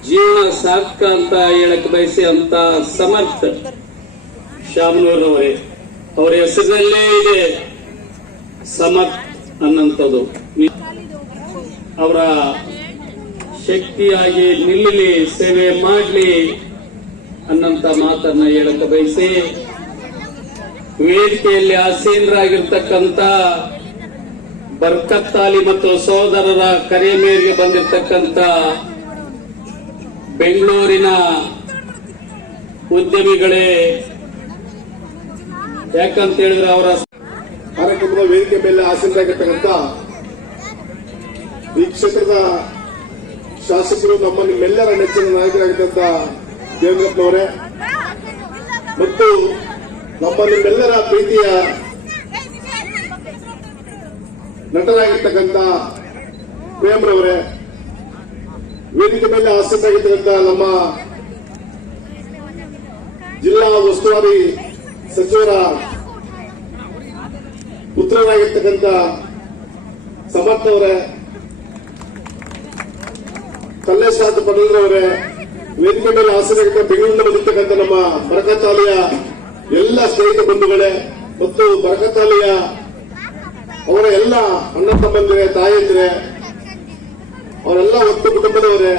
ಜೀವನ ಸಾರ್ಥಕ ಅಂತ ಹೇಳಕ್ ಬಯಸಿ ಅಂತ ಸಮರ್ಥ ಶಾಮನೂರವರೇ, ಅವರ ಹೆಸರಿನಲ್ಲೇ ಇದೆ ಸಮರ್ಥ ಅನ್ನಂಥದ್ದು. ಅವರ ಶಕ್ತಿಯಾಗಿ ನಿಲ್ಲಲಿ, ಸೇವೆ ಮಾಡಲಿ ಅನ್ನಂತ ಮಾತನ್ನ ಹೇಳಕ್ ಬಯಸಿ ವೇದಿಕೆಯಲ್ಲಿ ಆಸೀನರಾಗಿರ್ತಕ್ಕಂಥ ಬರ್ಕತ್ತಾಲಿ ಮತ್ತು ಸಹೋದರರ ಕರೆ ಮೇರೆಗೆ ಬಂದಿರತಕ್ಕಂಥ ಬೆಂಗಳೂರಿನ ಉದ್ಯಮಿಗಳೇ, ಯಾಕಂತ ಹೇಳಿದ್ರೆ ಅವರ ಕಾರ್ಯಕ್ರಮದ ವೇದಿಕೆ ಮೇಲೆ ಆಸೀನರಾಗಿರ್ತಕ್ಕಂಥ ಈ ಕ್ಷೇತ್ರದ ಶಾಸಕರು, ನಮ್ಮ ನಿಮ್ಮೆಲ್ಲರ ನೆಚ್ಚಿನ ನಾಯಕರಾಗಿದ್ದಂತ ದೇವೇಂದ್ರಪ್ಪನವರೇ ಮತ್ತು ನಮ್ಮ ನಿಮ್ಮೆಲ್ಲರ ಪ್ರೀತಿಯ ನಟರಾಗಿರ್ತಕ್ಕಂಥ ಪ್ರೇಮ್ರವರೇ, ವೇದಿಕೆ ಮೇಲೆ ಆಸಕ್ತರಾಗಿರ್ತಕ್ಕಂಥ ನಮ್ಮ ಜಿಲ್ಲಾ ಉಸ್ತುವಾರಿ ಸಚಿವರ ಪುತ್ರರಾಗಿರ್ತಕ್ಕಂಥ ಸಮರ್ಥ ಅವರೇ, ಕಲ್ಲೇಶ್ ಪಟೇಲ್ರವರೇ, ವೇದಿಕೆ ಮೇಲೆ ಆಸಕ್ತರಾಗಿದ್ದ ಬೆಂಗಳೂರಿನ ಬಂದಿರ್ತಕ್ಕಂಥ ನಮ್ಮ ಬರಕತ್ತಾಲಿಯ ಎಲ್ಲ ಸ್ನೇಹಿತ ಬಂಧುಗಳೇ ಮತ್ತು ಬರಕತ್ತಾಲಿಯ ಅವರ ಎಲ್ಲ ಅಣ್ಣ ತಮ್ಮಂದಿರೇ, ತಾಯಂದಿರೇ, ಅವರೆಲ್ಲ ಒಟ್ಟು ಕುಟುಂಬದವರೇ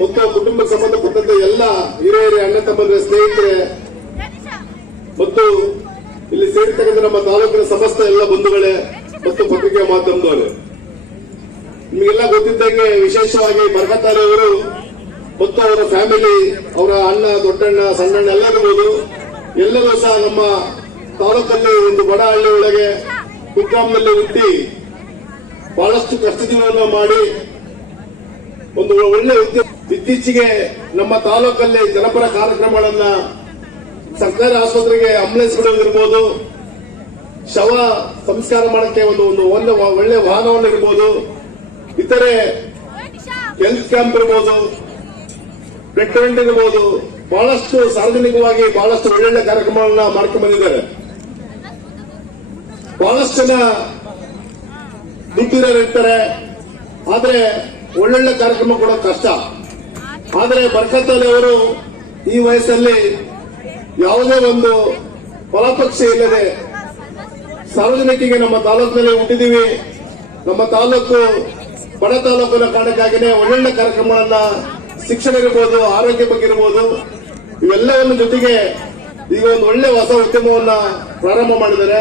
ಮತ್ತು ಕುಟುಂಬಕ್ಕೆ ಸಂಬಂಧಪಟ್ಟಂತೆ ಎಲ್ಲ ಹಿರಿಯರೇ, ಅಣ್ಣ ತಮ್ಮಂದಿರ, ಸ್ನೇಹಿತರೆ ಮತ್ತು ಇಲ್ಲಿ ಸೇರಿರ್ತಕ್ಕಂಥ ನಮ್ಮ ತಾಲೂಕಿನ ಸಮಸ್ತ ಎಲ್ಲ ಬಂಧುಗಳೇ ಮತ್ತು ಪತ್ರಿಕೆ ಮಾಧ್ಯಮದವರೇ, ನಿಮಗೆಲ್ಲ ಗೊತ್ತಿದ್ದಂಗೆ ವಿಶೇಷವಾಗಿ ಬರಕತ್ತಾಲಿ ಅವರು ಮತ್ತು ಅವರ ಫ್ಯಾಮಿಲಿ, ಅವರ ಅಣ್ಣ, ದೊಡ್ಡಣ್ಣ, ಸಣ್ಣಣ್ಣ ಎಲ್ಲರಿರ್ಬೋದು, ಎಲ್ಲರೂ ಸಹ ನಮ್ಮ ತಾಲೂಕಲ್ಲಿ ಒಂದು ಬಡ ಹಳ್ಳಿ ಒಳಗೆ ಕುಗ್ರಾಮದಲ್ಲಿ ಹುಟ್ಟಿ ಬಹಳಷ್ಟು ಕಷ್ಟ ಜೀವನವನ್ನು ಮಾಡಿ ಒಂದು ಒಳ್ಳೆ ಇತ್ತೀಚೆಗೆ ನಮ್ಮ ತಾಲೂಕಲ್ಲಿ ಜನಪರ ಕಾರ್ಯಕ್ರಮಗಳನ್ನ ಸರ್ಕಾರಿ ಆಸ್ಪತ್ರೆಗೆ ಆಂಬುಲೆನ್ಸ್ಗಳು ಇರ್ಬೋದು, ಶವ ಸಂಸ್ಕಾರ ಮಾಡಕ್ಕೆ ಒಂದು ಒಳ್ಳೆ ವಾಹನವನ್ನು ಇರ್ಬೋದು, ಇತರೆ ಹೆಲ್ತ್ ಕ್ಯಾಂಪ್ ಇರ್ಬೋದು, ಬ್ಲಡ್ ಬ್ಯಾಂಕ್ ಇರ್ಬೋದು, ಬಹಳಷ್ಟು ಸಾರ್ವಜನಿಕವಾಗಿ ಬಹಳಷ್ಟು ಒಳ್ಳೊಳ್ಳೆ ಕಾರ್ಯಕ್ರಮಗಳನ್ನ ಮಾಡ್ಕೊಂಡು ಬಂದಿದ್ದಾರೆ. ಬಹಳಷ್ಟು ಜನ ದುಡ್ಡಿರೋರು ಇರ್ತಾರೆ, ಆದ್ರೆ ಒಳ್ಳೊಳ್ಳೆ ಕಾರ್ಯಕ್ರಮ ಕೊಡೋ ಕಷ್ಟ. ಆದರೆ ಬರಕತ್ತಾಲಿ ಅವರು ಈ ವಯಸ್ಸಲ್ಲಿ ಯಾವುದೇ ಒಂದು ಫಲಾಪೇಕ್ಷೆ ಇಲ್ಲದೆ ಸಾರ್ವಜನಿಕರಿಗೆ ನಮ್ಮ ತಾಲೂಕಿನಲ್ಲಿ ಹುಟ್ಟಿದೀವಿ, ನಮ್ಮ ತಾಲೂಕು ಬಡ ತಾಲೂಕಿನ ಕಾರಣಕ್ಕಾಗಿನೇ ಒಳ್ಳೊಳ್ಳೆ ಕಾರ್ಯಕ್ರಮಗಳನ್ನ, ಶಿಕ್ಷಣ ಇರ್ಬೋದು, ಆರೋಗ್ಯ ಬಗ್ಗೆ ಇರ್ಬೋದು, ಇವೆಲ್ಲವನ್ನು ಜೊತೆಗೆ ಈಗ ಒಂದು ಒಳ್ಳೆ ಹೊಸ ಉದ್ಯಮವನ್ನ ಪ್ರಾರಂಭ ಮಾಡಿದ್ದಾರೆ.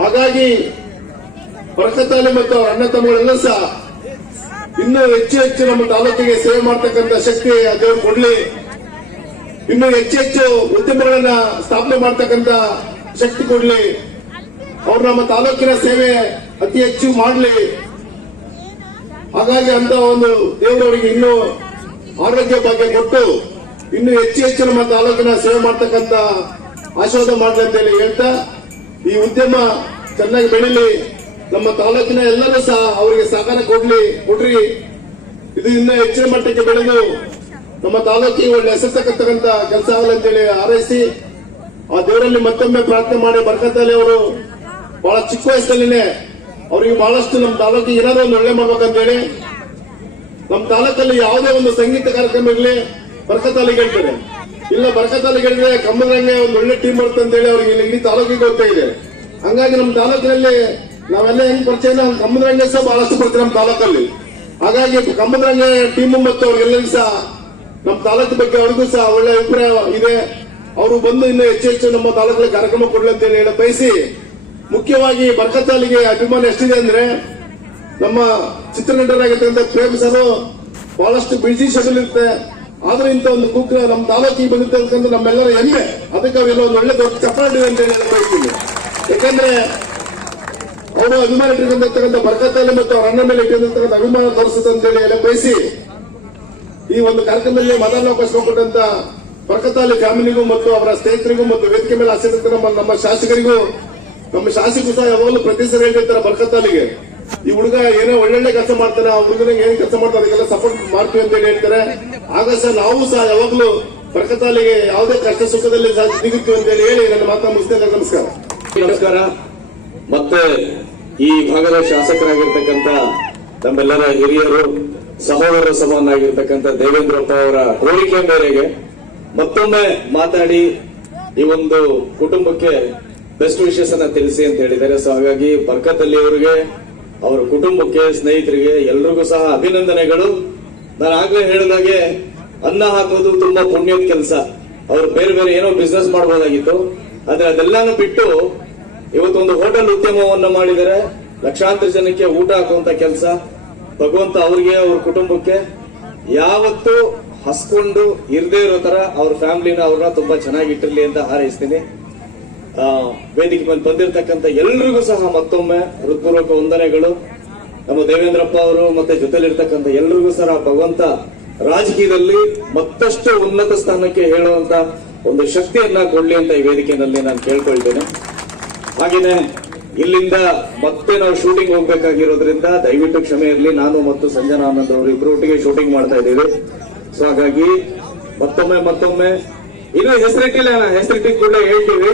ಹಾಗಾಗಿ ಬರಕತ್ತಾಲಿ ಮತ್ತು ಅವರ ಅಣ್ಣ ತಮ್ಮಗಳೆಲ್ಲ ಸಹ ಇನ್ನೂ ಹೆಚ್ಚು ನಮ್ಮ ತಾಲೂಕಿಗೆ ಸೇವೆ ಮಾಡ್ತಕ್ಕಂಥ ಶಕ್ತಿ ದೇವರು ಕೊಡ್ಲಿ, ಇನ್ನೂ ಹೆಚ್ಚು ಉದ್ಯಮಗಳನ್ನ ಸ್ಥಾಪನೆ ಮಾಡ್ತಕ್ಕಂಥ ಶಕ್ತಿ ಕೊಡ್ಲಿ, ಅವ್ರು ನಮ್ಮ ತಾಲೂಕಿನ ಸೇವೆ ಅತಿ ಹೆಚ್ಚು ಮಾಡಲಿ. ಹಾಗಾಗಿ ಅಂತ ಒಂದು ದೇವರವರಿಗೆ ಇನ್ನೂ ಆರೋಗ್ಯ ಭಾಗ್ಯ ಕೊಟ್ಟು ಇನ್ನು ಹೆಚ್ಚು ನಮ್ಮ ತಾಲೂಕಿನ ಸೇವೆ ಮಾಡ್ತಕ್ಕಂಥ ಆಶೀರ್ವಾದ ಮಾಡಲಿ ಅಂತ ಹೇಳಿ ಹೇಳ್ತಾ, ಈ ಉದ್ಯಮ ಚೆನ್ನಾಗಿ ಬೆಳೀಲಿ, ನಮ್ಮ ತಾಲೂಕಿನ ಎಲ್ಲರೂ ಸಹ ಅವರಿಗೆ ಸಹಕಾರ ಕೊಡ್ರಿ, ಇದು ಇನ್ನೂ ಹೆಚ್ಚಿನ ಮಟ್ಟಕ್ಕೆ ಬೆಳೆದು ನಮ್ಮ ತಾಲೂಕಿಗೆ ಒಳ್ಳೆ ಹೆಸರ್ತಕ್ಕಂಥ ಕೆಲಸ ಆಗಲಿ ಅಂತೇಳಿ ಹಾರೈಸಿ, ಆ ದೇವರಲ್ಲಿ ಮತ್ತೊಮ್ಮೆ ಪ್ರಾರ್ಥನೆ ಮಾಡಿ, ಬರಕತ್ತಾಲಿ ಅವರು ಬಹಳ ಚಿಕ್ಕ ವಯಸ್ಸಲ್ಲಿನೇ ಅವರಿಗೆ ಬಹಳಷ್ಟು ನಮ್ಮ ತಾಲೂಕಿಗೆ ಏನಾದ್ರು ಒಂದು ಒಳ್ಳೆ ಮಾಡ್ಬೇಕಂತೇಳಿ, ನಮ್ಮ ತಾಲೂಕಲ್ಲಿ ಯಾವುದೇ ಒಂದು ಸಂಗೀತ ಕಾರ್ಯಕ್ರಮ ಇರಲಿ ಬರಕತ್ತಾಲಿಗೆ ಹೇಳ್ತಾರೆ, ಇಲ್ಲ ಬರಕತ್ತಾಲಿಗೆ ಹೇಳಿದ್ರೆ ಕಮ್ಮದಂಗೆ ಒಂದು ಒಳ್ಳೆ ಟೀಮ್ ಬರುತ್ತೆ ಅಂತ ಹೇಳಿ ಅವ್ರಿಗೆ ಇಡೀ ತಾಲೂಕಿಗೆ ಗೊತ್ತೇ ಇದೆ. ಹಂಗಾಗಿ ನಮ್ಮ ತಾಲೂಕಿನಲ್ಲಿ ನಾವೆಲ್ಲ ಹೆಂಗ್ ಪರಿಚಯ, ಕಮ್ಮದಂಗೆ ಸಹ ಬಹಳಷ್ಟು ಬರ್ತೀವಿ ನಮ್ಮ ತಾಲೂಕಲ್ಲಿ. ಹಾಗಾಗಿ ಕಮ್ಮದಂಗೆ ಟೀಮು ಮತ್ತು ಅವ್ರಿಗೆಲ್ಲರಿಗೂ ಸಹ ನಮ್ಮ ತಾಲೂಕು ಬಗ್ಗೆ ಅವ್ರಿಗೂ ಸಹ ಒಳ್ಳೆ ಅಭಿಪ್ರಾಯ ಇದೆ. ಅವರು ಬಂದು ಇನ್ನೂ ಹೆಚ್ಚು ನಮ್ಮ ತಾಲೂಕಲ್ಲಿ ಕಾರ್ಯಕ್ರಮ ಕೊಡ್ಲಿ ಅಂತ ಹೇಳಿ ಬಯಸಿ, ಮುಖ್ಯವಾಗಿ ಬರಕತ್ತಾಲಿಗೆ ಅಭಿಮಾನ ಎಷ್ಟಿದೆ ಅಂದ್ರೆ, ನಮ್ಮ ಚಿತ್ರನಟರಾಗಿರ್ತಕ್ಕಂಥ ಪ್ರೇಮ್ ಸರ್ ಬಹಳಷ್ಟು ಬಿಸಿ ಶೆಡ್ಯೂಲ್ ಇರುತ್ತೆ, ಆದ್ರೂ ಇಂಥ ಒಂದು ಕುಕ್ ನಮ್ಮ ತಾಲೂಕಿಗೆ ಬಂದಿರ್ತಕ್ಕಂಥ ನಮ್ಮೆಲ್ಲರ ಹೆಮ್ಮೆ. ಅದಕ್ಕೆ ಅವರೆಲ್ಲ ಒಂದು ಒಳ್ಳೆ ದೊಡ್ಡ ಚಪ್ಪಾಳೆ ಅಂತ ಹೇಳಿ ಬಯಸ್ತೀನಿ. ಯಾಕಂದ್ರೆ ಅವರು ಅಭಿಮಾನ ಇಟ್ಟಿರ್ತಕ್ಕಂಥ ಬರಕತ್ತಾಲಿ ಮತ್ತು ಅವರ ಅಣ್ಣ ಮೇಲೆ ಇಟ್ಟಿರ್ತಕ್ಕಂಥ ಅಭಿಮಾನ ತೋರಿಸುತ್ತೆ ಅಂತ ಹೇಳಿ ಎಲ್ಲ ಬಯಸಿ, ಈ ಒಂದು ಕಾರ್ಯಕ್ರಮದಲ್ಲಿ ಮಾತಾಡೋವಕಾಶ ಕೊಟ್ಟಂತ ಬರಕತ್ತಾಲಿ ಫ್ಯಾಮಿಲಿಗೂ ಮತ್ತು ಅವರ ಸ್ನೇಹಿತರಿಗೂ ಮತ್ತು ವೇದಿಕೆ ಮೇಲೆ ಆಸಕ್ತ ನಮ್ಮ ಶಾಸಕರಿಗೂ, ನಮ್ಮ ಶಾಸಕರು ಸಹ ಯಾವಾಗಲೂ ಪ್ರತಿ ಸರಿ ಹೇಳಿರ್ತಾರೆ ಬರಕತ್ತಾಲಿಗೆ, ಈ ಹುಡುಗ ಏನೋ ಒಳ್ಳೊಳ್ಳೆ ಕೆಲಸ ಮಾಡ್ತಾನೆ, ಆ ಹುಡುಗನಿಗೆ ಏನ್ ಕೆಲಸ ಮಾಡ್ತಾರೆ ಅದಕ್ಕೆಲ್ಲ ಸಪೋರ್ಟ್ ಮಾಡ್ತೀವಿ ಅಂತ ಹೇಳಿ ಹೇಳ್ತಾರೆ. ಆಗ ಸಹ ನಾವು ಸಹ ಯಾವಾಗಲೂ ಬರಕತ್ತಾಲಿಗೆ ಯಾವುದೇ ಕಷ್ಟ ಸುಖದಲ್ಲಿ ಸಿಗುತ್ತೀವಿ ಅಂತ ಹೇಳಿ ನನ್ನ ಮಾತನ್ನ ಮುಗಿಸ್ತೇನೆ. ನಮಸ್ಕಾರ. ನಮಸ್ಕಾರ. ಮತ್ತೆ ಈ ಭಾಗದ ಶಾಸಕರಾಗಿರ್ತಕ್ಕಂಥ ನಮ್ಮೆಲ್ಲರ ಹಿರಿಯರು, ಸಹೋದರ ಸಮಾನಾಗಿರ್ತಕ್ಕಂಥ ದೇವೇಂದ್ರಪ್ಪ ಅವರ ಕೋರಿಕೆ ಮೇರೆಗೆ ಮತ್ತೊಮ್ಮೆ ಮಾತಾಡಿ ಈ ಒಂದು ಕುಟುಂಬಕ್ಕೆ ಬೆಸ್ಟ್ ವಿಶಸ್ ಅನ್ನ ತಿಳಿಸಿ ಅಂತ ಹೇಳಿದ್ದಾರೆ. ಸೊ ಹಾಗಾಗಿ ಬರಕತ್ತಲ್ಲಿ ಅವರಿಗೆ, ಅವರ ಕುಟುಂಬಕ್ಕೆ, ಸ್ನೇಹಿತರಿಗೆ ಎಲ್ರಿಗೂ ಸಹ ಅಭಿನಂದನೆಗಳು. ನಾನು ಆಗ್ಲೇ ಹೇಳಿದಾಗೆ ಅನ್ನ ಹಾಕೋದು ತುಂಬಾ ಪುಣ್ಯದ ಕೆಲಸ. ಅವ್ರು ಬೇರೆ ಬೇರೆ ಏನೋ ಬಿಸ್ನೆಸ್ ಮಾಡಬಹುದಾಗಿತ್ತು, ಆದ್ರೆ ಅದೆಲ್ಲಾನು ಬಿಟ್ಟು ಇವತ್ತೊಂದು ಹೋಟೆಲ್ ಉದ್ಯಮವನ್ನ ಮಾಡಿದರೆ ಲಕ್ಷಾಂತರ ಜನಕ್ಕೆ ಊಟ ಹಾಕುವಂತ ಕೆಲಸ. ಭಗವಂತ ಅವ್ರಿಗೆ, ಅವ್ರ ಕುಟುಂಬಕ್ಕೆ ಯಾವತ್ತೂ ಹಸ್ಕೊಂಡು ಇರದೇ ಇರೋ ತರ ಅವ್ರ ಫ್ಯಾಮಿಲಿನ ಅವ್ರನ್ನ ತುಂಬಾ ಚೆನ್ನಾಗಿಟ್ಟಿರ್ಲಿ ಅಂತ ಹಾರೈಸ್ತೀನಿ. ವೇದಿಕೆ ಮೇಲೆ ಬಂದಿರತಕ್ಕಂಥ ಎಲ್ರಿಗೂ ಸಹ ಮತ್ತೊಮ್ಮೆ ಹೃತ್ಪೂರ್ವಕ ವಂದನೆಗಳು. ನಮ್ಮ ದೇವೇಂದ್ರಪ್ಪ ಅವರು ಮತ್ತೆ ಜೊತೆಲಿರ್ತಕ್ಕಂಥ ಎಲ್ರಿಗೂ ಸಹ ಭಗವಂತ ರಾಜಕೀಯದಲ್ಲಿ ಮತ್ತಷ್ಟು ಉನ್ನತ ಸ್ಥಾನಕ್ಕೆ ಹೇಳುವಂತ ಒಂದು ಶಕ್ತಿಯನ್ನ ಕೊಡ್ಲಿ ಅಂತ ಈ ವೇದಿಕೆಯಲ್ಲಿ ನಾನು ಕೇಳ್ಕೊಳ್ತೇನೆ. ಹಾಗೇನೆ ಇಲ್ಲಿಂದ ಮತ್ತೆ ನಾವು ಶೂಟಿಂಗ್ ಹೋಗ್ಬೇಕಾಗಿರೋದ್ರಿಂದ ದಯವಿಟ್ಟು ಕ್ಷಮೆ ಇರಲಿ. ನಾನು ಮತ್ತು ಸಂಜನಾ ಆನಂದ್ ಅವರು ಇಬ್ರು ಒಟ್ಟಿಗೆ ಶೂಟಿಂಗ್ ಮಾಡ್ತಾ ಇದ್ದೀವಿ. ಸೊ ಹಾಗಾಗಿ ಮತ್ತೊಮ್ಮೆ ಇನ್ನು ಹೆಸರಿಟ್ಟಿಲ್ಲ, ಹೆಸರಿಟ್ಟಿದ್ ಕೂಡ ಹೇಳ್ತೀವಿ.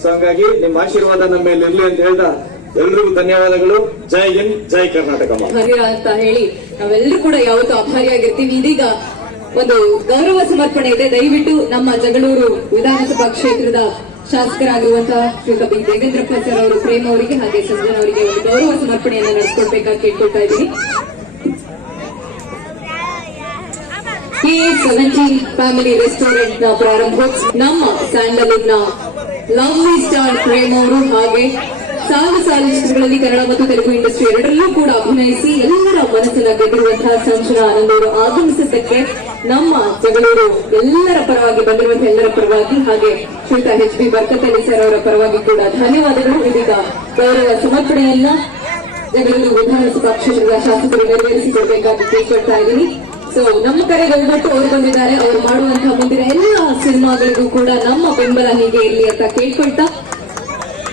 ಸೊ ಹಾಗಾಗಿ ನಿಮ್ಮ ಆಶೀರ್ವಾದ ನಮ್ಮ ಮೇಲೆ ಇರ್ಲಿ ಅಂತ ಹೇಳ್ತಾ ಎಲ್ರಿಗೂ ಧನ್ಯವಾದಗಳು. ಜೈ ಹಿಂದ್, ಜೈ ಕರ್ನಾಟಕ. ಆಭಾರಿ ಅಂತ ಹೇಳಿ ನಾವೆಲ್ಲರೂ ಕೂಡ ಯಾವತ್ತೂ ಆಭಾರಿಯಾಗಿರ್ತೀವಿ. ಇದೀಗ ಒಂದು ಗೌರವ ಸಮರ್ಪಣೆ ಇದೆ. ದಯವಿಟ್ಟು ನಮ್ಮ ಜಗಳೂರು ವಿಧಾನಸಭಾ ಕ್ಷೇತ್ರದ ಶಾಸಕರಾಗಿರುವಂತಹ ಶ್ರೀಯುತ ಬಿ ದೇವೇಂದ್ರಪ್ಪ ಸರ್ ಅವರು, ಪ್ರೇಮ್ ಅವರಿಗೆ ಹಾಗೆ ಸಂಜನಾ ಅವರಿಗೆ ಒಂದು ಗೌರವ ಸಮರ್ಪಣೆಯನ್ನು ನಡೆಸಿಕೊಡ್ಬೇಕಾಗಿ ಕೇಳ್ಕೊಳ್ತಾ ಇದ್ದೀನಿ. K17 ಫ್ಯಾಮಿಲಿ ರೆಸ್ಟೋರೆಂಟ್ ನ ಪ್ರಾರಂಭೋತ್ಸವ ನಮ್ಮ ಸ್ಯಾಂಡಲ್ವುಡ್ ನ ಲವ್ಲಿ ಸ್ಟಾರ್ ಪ್ರೇಮ್ ಅವರು ಹಾಗೆ ಸಾಲು ಚಿತ್ರಗಳಲ್ಲಿ ಕನ್ನಡ ಮತ್ತು ತೆಲುಗು ಇಂಡಸ್ಟ್ರಿ ಎರಡರಲ್ಲೂ ಕೂಡ ಅಭಿನಯಿಸಿ ಎಲ್ಲರ ಮನಸ್ಸನ್ನ ಗೆದ್ದಿರುವಂತಹ ಸಂಜನಾ ಆನಂದ್ ಅವರು ಆಗಮಿಸಿದ್ದಕ್ಕೆ ನಮ್ಮ ಜಗಳೂರು ಎಲ್ಲರ ಪರವಾಗಿ ಬಂದಿರುವಂತಹ ಎಲ್ಲರ ಪರವಾಗಿ ಹಾಗೆ ಶ್ರೀಯುತ HB ಬರ್ಕತಳ್ಳಿ ಸರ್ ಅವರ ಪರವಾಗಿ ಕೂಡ ಧನ್ಯವಾದಗಳು. ಇದೀಗ ಗೌರವ ಸಮರ್ಪಣೆಯನ್ನ ಜಗಳೂರು ವಿಧಾನಸಭಾ ಕ್ಷೇತ್ರದ ಶಾಸಕರು ನೆರವೇರಿಸಿಕೊಡ್ಬೇಕಾಗಿ ಕೇಳ್ಕೊಳ್ತಾ ಇದ್ದೀನಿ. ಸೊ ನಮ್ಮ ಕರೆಗೆ ಒಗ್ಗಟ್ಟು ಅವರು ಬಂದಿದ್ದಾರೆ. ಅವರು ಮಾಡುವಂತಹ ಮುಂದಿನ ಎಲ್ಲ ಸಿನಿಮಾಗಳಿಗೂ ಕೂಡ ನಮ್ಮ ಬೆಂಬಲ ಹೀಗೆ ಇರಲಿ ಅಂತ ಕೇಳ್ಕೊಳ್ತಾ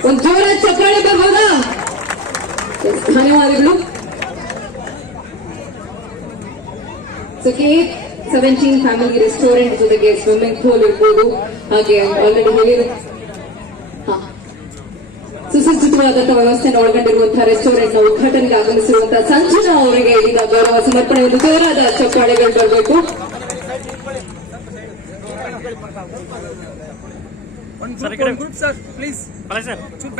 ಒಂದು ಜೋರಾದ ಚಪ್ಪಾಳೆ ಬರ್ಬೋದಾ? ಧನ್ಯವಾದಗಳು. ಸೊ K17 ಫ್ಯಾಮಿಲಿ ರೆಸ್ಟೋರೆಂಟ್ ಜೊತೆಗೆ ಸ್ವಿಮ್ಮಿಂಗ್ ಪೂಲ್ ಇರ್ಬೋದು, ಹಾಗೆ ಆಲ್ರೆಡಿ ಹೇಳಿರೋ ಸುಸಜ್ಜಿತವಾದಂತಹ ವ್ಯವಸ್ಥೆಯನ್ನು ಒಳಗೊಂಡಿರುವಂತಹ ರೆಸ್ಟೋರೆಂಟ್ ನ ಉದ್ಘಾಟನೆಗೆ ಆಗಮಿಸಿರುವಂತಹ ಸಂಜನಾ ಅವರಿಗೆ ಈಗ ಗೌರವ ಸಮರ್ಪಣೆ ಒಂದು ಜೋರಾದ ಚಪ್ಪಾಳೆಗಳು ಬರಬೇಕು.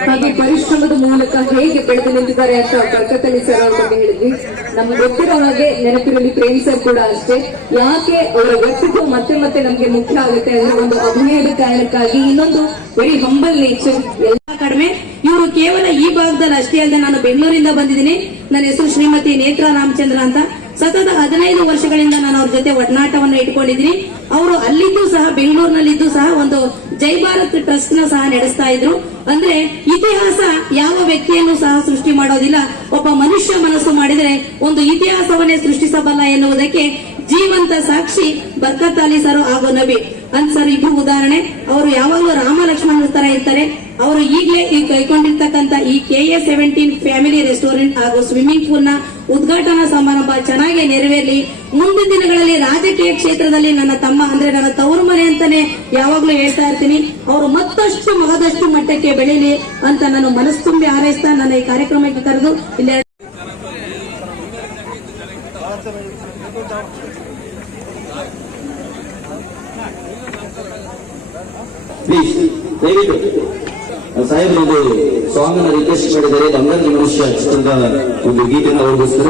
ಹಾಗೆ ಪರಿಶ್ರಮದ ಮೂಲಕ ಹೇಗೆ ಬೆಳೆದು ನಿಂತಿದ್ದಾರೆ ಅಂತ ಬರ್ಕತಳ್ಳಿ ಸರ್ ಅವ್ರ ಬಗ್ಗೆ ಹೇಳಿದ್ವಿ. ನಮ್ಗೆ ಗೊತ್ತಿರೋ ಹಾಗೆ ನೆನಪಿರಲಿ, ಪ್ರೇಮ್ ಸರ್ ಕೂಡ ಅಷ್ಟೇ. ಯಾಕೆ ಅವರ ವ್ಯಕ್ತಿತ್ವ ಮತ್ತೆ ಮತ್ತೆ ನಮ್ಗೆ ಮುಖ್ಯ ಆಗುತ್ತೆ ಅಂದ್ರೆ ಒಂದು ಅಭಿನಯದ ಕಾರಣಕ್ಕಾಗಿ, ಇನ್ನೊಂದು ವೆರಿ ಹಂಬಲ್ ನೇಚರ್. ಎಲ್ಲ ಕಡಿಮೆ ಇವರು ಕೇವಲ ಈ ಭಾಗದಲ್ಲಿ ಅಷ್ಟೇ ಅಲ್ಲದೆ, ನಾನು ಬೆಂಗಳೂರಿಂದ ಬಂದಿದ್ದೀನಿ. ನನ್ನ ಹೆಸರು ಶ್ರೀಮತಿ ನೇತ್ರಾ ರಾಮಚಂದ್ರ ಅಂತ. ಸತತ 15 ವರ್ಷಗಳಿಂದ ನಾನು ಅವ್ರ ಜೊತೆ ಒಡನಾಟವನ್ನು ಇಟ್ಕೊಂಡಿದ್ದೀನಿ. ಅವರು ಅಲ್ಲಿದ್ದು ಸಹ, ಬೆಂಗಳೂರಿನಲ್ಲಿದ್ದು ಸಹ ಒಂದು ಜೈ ಭಾರತ್ ಟ್ರಸ್ಟ್ ನ ಸಹ ನಡೆಸ್ತಾ ಇದ್ರು. ಅಂದ್ರೆ ಇತಿಹಾಸ ಯಾವ ವ್ಯಕ್ತಿಯನ್ನು ಸಹ ಸೃಷ್ಟಿ ಮಾಡೋದಿಲ್ಲ, ಒಬ್ಬ ಮನುಷ್ಯ ಮನಸ್ಸು ಮಾಡಿದರೆ ಒಂದು ಇತಿಹಾಸವನ್ನೇ ಸೃಷ್ಟಿಸಬಲ್ಲ ಎನ್ನುವುದಕ್ಕೆ ಜೀವಂತ ಸಾಕ್ಷಿ ಬರ್ಕತ್ ಅಲಿ ಸರ್ ಹಾಗೂ ನಬಿ ಅಂತ ಸರ್ ಇಬ್ರು ಉದಾಹರಣೆ. ಅವರು ಯಾವಾಗಲೂ ರಾಮ ಲಕ್ಷ್ಮಣರ ತರ ಇರ್ತಾರೆ. ಅವರು ಈಗಲೇ ಈ ಕೈಗೊಂಡಿರ್ತಕ್ಕಂಥ ಈ KA17 ಫ್ಯಾಮಿಲಿ ರೆಸ್ಟೋರೆಂಟ್ ಹಾಗೂ ಸ್ವಿಮ್ಮಿಂಗ್ ಪೂಲ್ ನ ಉದ್ಘಾಟನಾ ಸಮಾರಂಭ ಚೆನ್ನಾಗಿ ನೆರವೇರಲಿ. ಮುಂದಿನ ದಿನಗಳಲ್ಲಿ ರಾಜಕೀಯ ಕ್ಷೇತ್ರದಲ್ಲಿ ನನ್ನ ತಮ್ಮ ಅಂದ್ರೆ ನನ್ನ ತವರು ಮನೆ ಅಂತಾನೆ ಯಾವಾಗ್ಲೂ ಹೇಳ್ತಾ ಇರ್ತೀನಿ. ಅವರು ಮತ್ತಷ್ಟು ಮಗದಷ್ಟು ಮಟ್ಟಕ್ಕೆ ಬೆಳೀಲಿ ಅಂತ ನಾನು ಮನಸ್ಸು ತುಂಬಿ ಹಾರೈಸ್ತಾ ನನ್ನ ಈ ಕಾರ್ಯಕ್ರಮಕ್ಕೆ ಕರೆದು ಇಲ್ಲಿ ಪ್ಲೀಸ್ ದಯವಿಟ್ಟು ಸಾಹೇಬ್ರು ಒಂದು ಸಾಂಗ್ ಅನ್ನ ರಿಕ್ವೆಸ್ಟ್ ಮಾಡಿದ್ದಾರೆ. ಗಂಗಂದ್ರ ಮನುಷ್ಯ ಚಿತ್ರದ ಒಂದು ಗೀತೆಯನ್ನು ಅವ್ರಿಗೋಸ್ಕರ.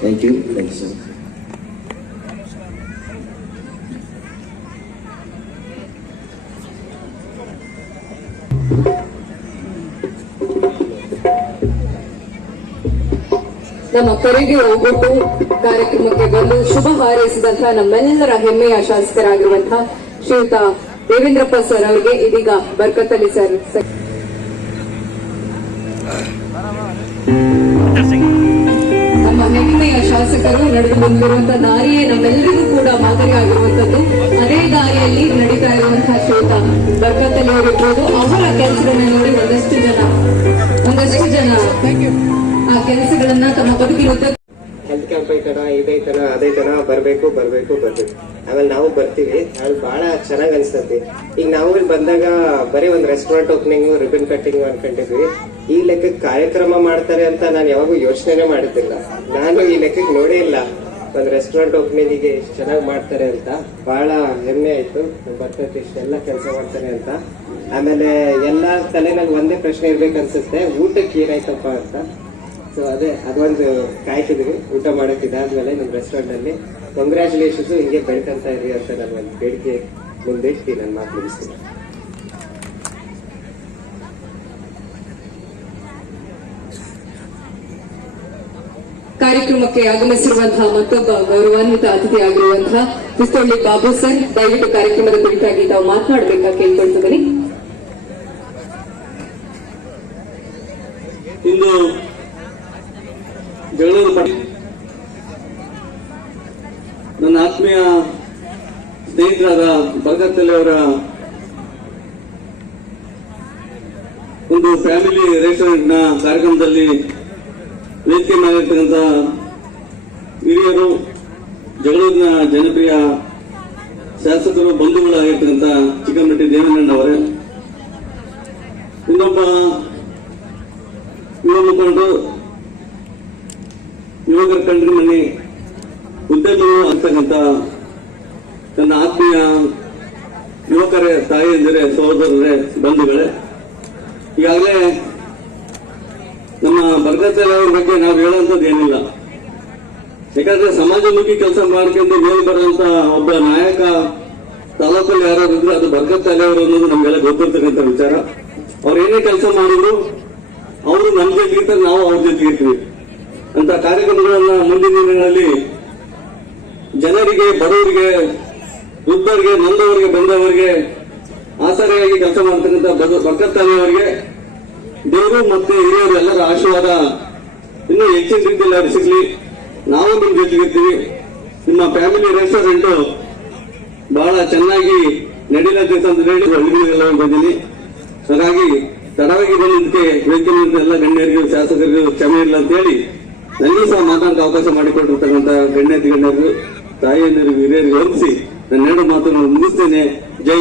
Thank you sir. ನಮ್ಮ ಕರೆಗೆ ಹೋಗ್ಬಿಟ್ಟು ಕಾರ್ಯಕ್ರಮಕ್ಕೆ ಬಂದು ಶುಭ ಹಾರೈಸಿದಂತಹ ನಮ್ಮೆಲ್ಲರ ಹೆಮ್ಮೆಯ ಶಾಸಕರಾಗಿರುವಂತಹ ಶ್ರೀಯುತ ದೇವೇಂದ್ರಪ್ಪ ಸರ್ ಅವರಿಗೆ ಇದೀಗ ಬರ್ಕತ್ತಲ್ಲಿ ಸರ್ ನಮ್ಮ ಹೆಮ್ಮೆಯ ಶಾಸಕರು ನಡೆದು ಬಂದಿರುವಂತಹ ದಾರಿಯೇ ನಮ್ಮೆಲ್ಲರಿಗೂ ಕೂಡ ಮಾದರಿ ಆಗಿರುವಂತದ್ದು. ಅದೇ ದಾರಿಯಲ್ಲಿ ನಡೀತಾ ಇರುವಂತಹ ಶ್ರೀಯುತ ಬರ್ಕತ್ತಲ್ಲಿ ಅವರಿರ್ಬೋದು. ಅವರ ಕೆಲಸಗಳನ್ನ ನೋಡಿ ಒಂದಷ್ಟು ಜನ ಆ ಕೆಲಸಗಳನ್ನ ತಮ್ಮ ಬದುಕಿನ ಹೆಲ್ತ್ ಕ್ಯಾಂಪ್ ಐತನ ಇದೈತನ ಅದೈತನ ಬರ್ಬೇಕು ಆಮೇಲೆ ನಾವು ಬರ್ತೀವಿ. ಅದು ಬಹಳ ಚೆನ್ನಾಗ್ ಅನ್ಸ್ತತಿ. ಈಗ ನಾವು ಇಲ್ಲಿ ಬಂದಾಗ ಬರೀ ಒಂದ್ ರೆಸ್ಟೋರೆಂಟ್ ಓಪನಿಂಗ್ ರಿಬನ್ ಕಟ್ಟಿಂಗ್ ಅನ್ಕೊಂಡಿದ್ವಿ. ಈ ಲೆಕ್ಕಕ್ಕೆ ಕಾರ್ಯಕ್ರಮ ಮಾಡ್ತಾರೆ ಅಂತ ನಾನು ಯಾವಾಗೂ ಯೋಚನೆ ಮಾಡಿದ್ದಿಲ್ಲ. ನಾನು ಈ ಲೆಕ್ಕಕ್ಕೆ ನೋಡೇ ಇಲ್ಲ ಒಂದ್ ರೆಸ್ಟೋರೆಂಟ್ ಓಪನಿಂಗ್ ಗೆ ಇಷ್ಟು ಚೆನ್ನಾಗಿ ಮಾಡ್ತಾರೆ ಅಂತ. ಬಹಳ ಹೆಮ್ಮೆ ಆಯ್ತು. ಬರ್ತೈತಿ ಇಷ್ಟೆಲ್ಲ ಕೆಲಸ ಮಾಡ್ತಾರೆ ಅಂತ. ಆಮೇಲೆ ಎಲ್ಲಾ ತಲೆನಲ್ಲಿ ಒಂದೇ ಪ್ರಶ್ನೆ ಇರ್ಬೇಕನ್ಸುತ್ತೆ, ಊಟಕ್ಕೆ ಏನಾಯ್ತಪ್ಪ ಅಂತ. ಸೊ ಅದೊಂದು ಕಾಯ್ತಿದ್ವಿ. ಊಟ ಮಾಡಕ್ ಇದಾದ್ಮೇಲೆ ನಿಮ್ ರೆಸ್ಟೋರೆಂಟ್ ಅಲ್ಲಿ ಕಂಗ್ರ್ಯಾಚುಲೇಷನ್ಸ್, ಹಿಂಗೆ ಬೆಳ್ಕಂತ ಇರಿ ಅಂತ ನಾನು ಒಂದು ಬೇಡಿಕೆ ಮುಂದಿಟ್ಟು ನನ್ನ ಮಾತು ಮುಗಿಸ್ತೀನಿ. ಕಾರ್ಯಕ್ರಮಕ್ಕೆ ಆಗಮಿಸಿರುವಂತಹ ಮತ್ತೊಬ್ಬ ಗೌರವಾನ್ವಿತ ಅತಿಥಿಯಾಗಿರುವಂತಹ ಪಿಸ್ತೊಳ್ಳಿ ಬಾಬು ಸರ್, ದಯವಿಟ್ಟು ಕಾರ್ಯಕ್ರಮದ ಕುರಿತಾಗಿ ತಾವು ಮಾತನಾಡಬೇಕಾ ಕೇಳ್ಕೊಳ್ತಿದ್ದೀನಿ. ಇಂದು ಜಗಳೂರು ನನ್ನ ಆತ್ಮೀಯ ಸ್ನೇಹಿತರಾದ ಬರ್ಗತ್ತಲ್ಲಿ ಅವರ ಒಂದು ಫ್ಯಾಮಿಲಿ ರೆಸ್ಟೋರೆಂಟ್ ನ ಕಾರ್ಯಕ್ರಮದಲ್ಲಿ ವೇದಿಕೆ ಮಾಡಿರ್ತಕ್ಕಂಥ ಹಿರಿಯರು, ಜಗಳೂರಿನ ಜನಪ್ರಿಯ ಶಾಸಕರು, ಬಂಧುಗಳಾಗಿರ್ತಕ್ಕಂಥ ಚಿಕ್ಕಮಟ್ಟಿ ದೇವೇಂದ್ರಣ್ಣ ಅವರೇ, ಇನ್ನೊಬ್ಬ ಯುವ ಮುಖಂಡರು, ಯುವಕರ ಕಂಡ್ರಿ ಮನೆ ಉದ್ಯಮಿಗಳು ಅಂತಕ್ಕಂಥ ನನ್ನ ಆತ್ಮೀಯ ಯುವಕರೇ, ತಾಯಿಯಂದಿರೇ, ಸಹೋದರರೇ, ಬಂಧುಗಳೇ, ಈಗಾಗಲೇ ನಮ್ಮ ಬರ್ಗತ್ತಲ್ಲಿ ಅವ್ರ ಬಗ್ಗೆ ನಾವು ಹೇಳುವಂಥದ್ದು ಏನಿಲ್ಲ. ಯಾಕಂದ್ರೆ ಸಮಾಜಮುಖಿ ಕೆಲಸ ಮಾಡ್ಕೊಂಡು ಮೇಲೆ ಬರುವಂತ ಒಬ್ಬ ನಾಯಕ ತಾಲೂಕಲ್ಲಿ ಯಾರು ಇದ್ರೆ ಅದು ಬರ್ಗತ್ತಲ್ಲಿ ಅವರು ಅನ್ನೋದು ನಮ್ಗೆಲ್ಲ ಗೊತ್ತಿರ್ತಕ್ಕಂಥ ವಿಚಾರ. ಅವ್ರು ಏನೇ ಕೆಲಸ ಮಾಡಿದ್ರು ಅವರು ನಮ್ಮ ಜೊತೆಗಿರ್ತಾರೆ, ನಾವು ಅವ್ರ ಜೊತೆಗಿರ್ತೀವಿ ಅಂತ ಕಾರ್ಯಕ್ರಮಗಳನ್ನ ಮುಂದಿನ ದಿನಗಳಲ್ಲಿ ಜನರಿಗೆ, ಬಡವರಿಗೆ, ವೃದ್ಧರಿಗೆ, ನೊಂದವರಿಗೆ, ಬಂದವರಿಗೆ ಆಸರೆಯಾಗಿ ಕೆಲಸ ಮಾಡ್ತಕ್ಕಂಥ ಬರ್ಕತ್ತಲ್ಲಿ ಅವರಿಗೆ ದೇವರು ಮತ್ತೆ ಹಿರಿಯರು ಎಲ್ಲರ ಆಶೀರ್ವಾದ ಇನ್ನೂ ಹೆಚ್ಚಿನ ರೀತಿಯಲ್ಲಿ ಅವ್ರು ಸಿಗ್ಲಿ. ನಾವು ನಿಮ್ ಜೊತೆಗಿರ್ತೀವಿ. ನಿಮ್ಮ ಫ್ಯಾಮಿಲಿ ರೆಸ್ಟೋರೆಂಟ್ ಬಹಳ ಚೆನ್ನಾಗಿ ನಡೀಲತ್ತೈತೆ ಅಂತ ಹೇಳಿ ಹಳ್ಳಿಗಳಿಗೆಲ್ಲ ಬಂದೀನಿ. ಹಾಗಾಗಿ ತಡವಾಗಿ ಬಂದಿದ್ದಕ್ಕೆ ವೇದಿಕೆ ಎಲ್ಲ ಗಣ್ಯರಿಗೂ, ಶಾಸಕರಿಗೂ ಕ್ಷಮೆ ಇಲ್ಲ ಅಂತ ಹೇಳಿ ನನಗೂ ಸಹ ಮಾತಾಡಕ್ಕೆ ಅವಕಾಶ ಮಾಡಿಕೊಟ್ಟಿರ್ತಕ್ಕಂಥ ಗಣ್ಯರಿಗೂ, ತಾಯಿಯಂದಿರಿಗೂ, ಹಿರಿಯರಿಗೂ ವಂದಿಸಿ ನನ್ನ ಎರಡು ಮಾತನ್ನು ಮುಗಿಸ್ತೇನೆ. ಜೈ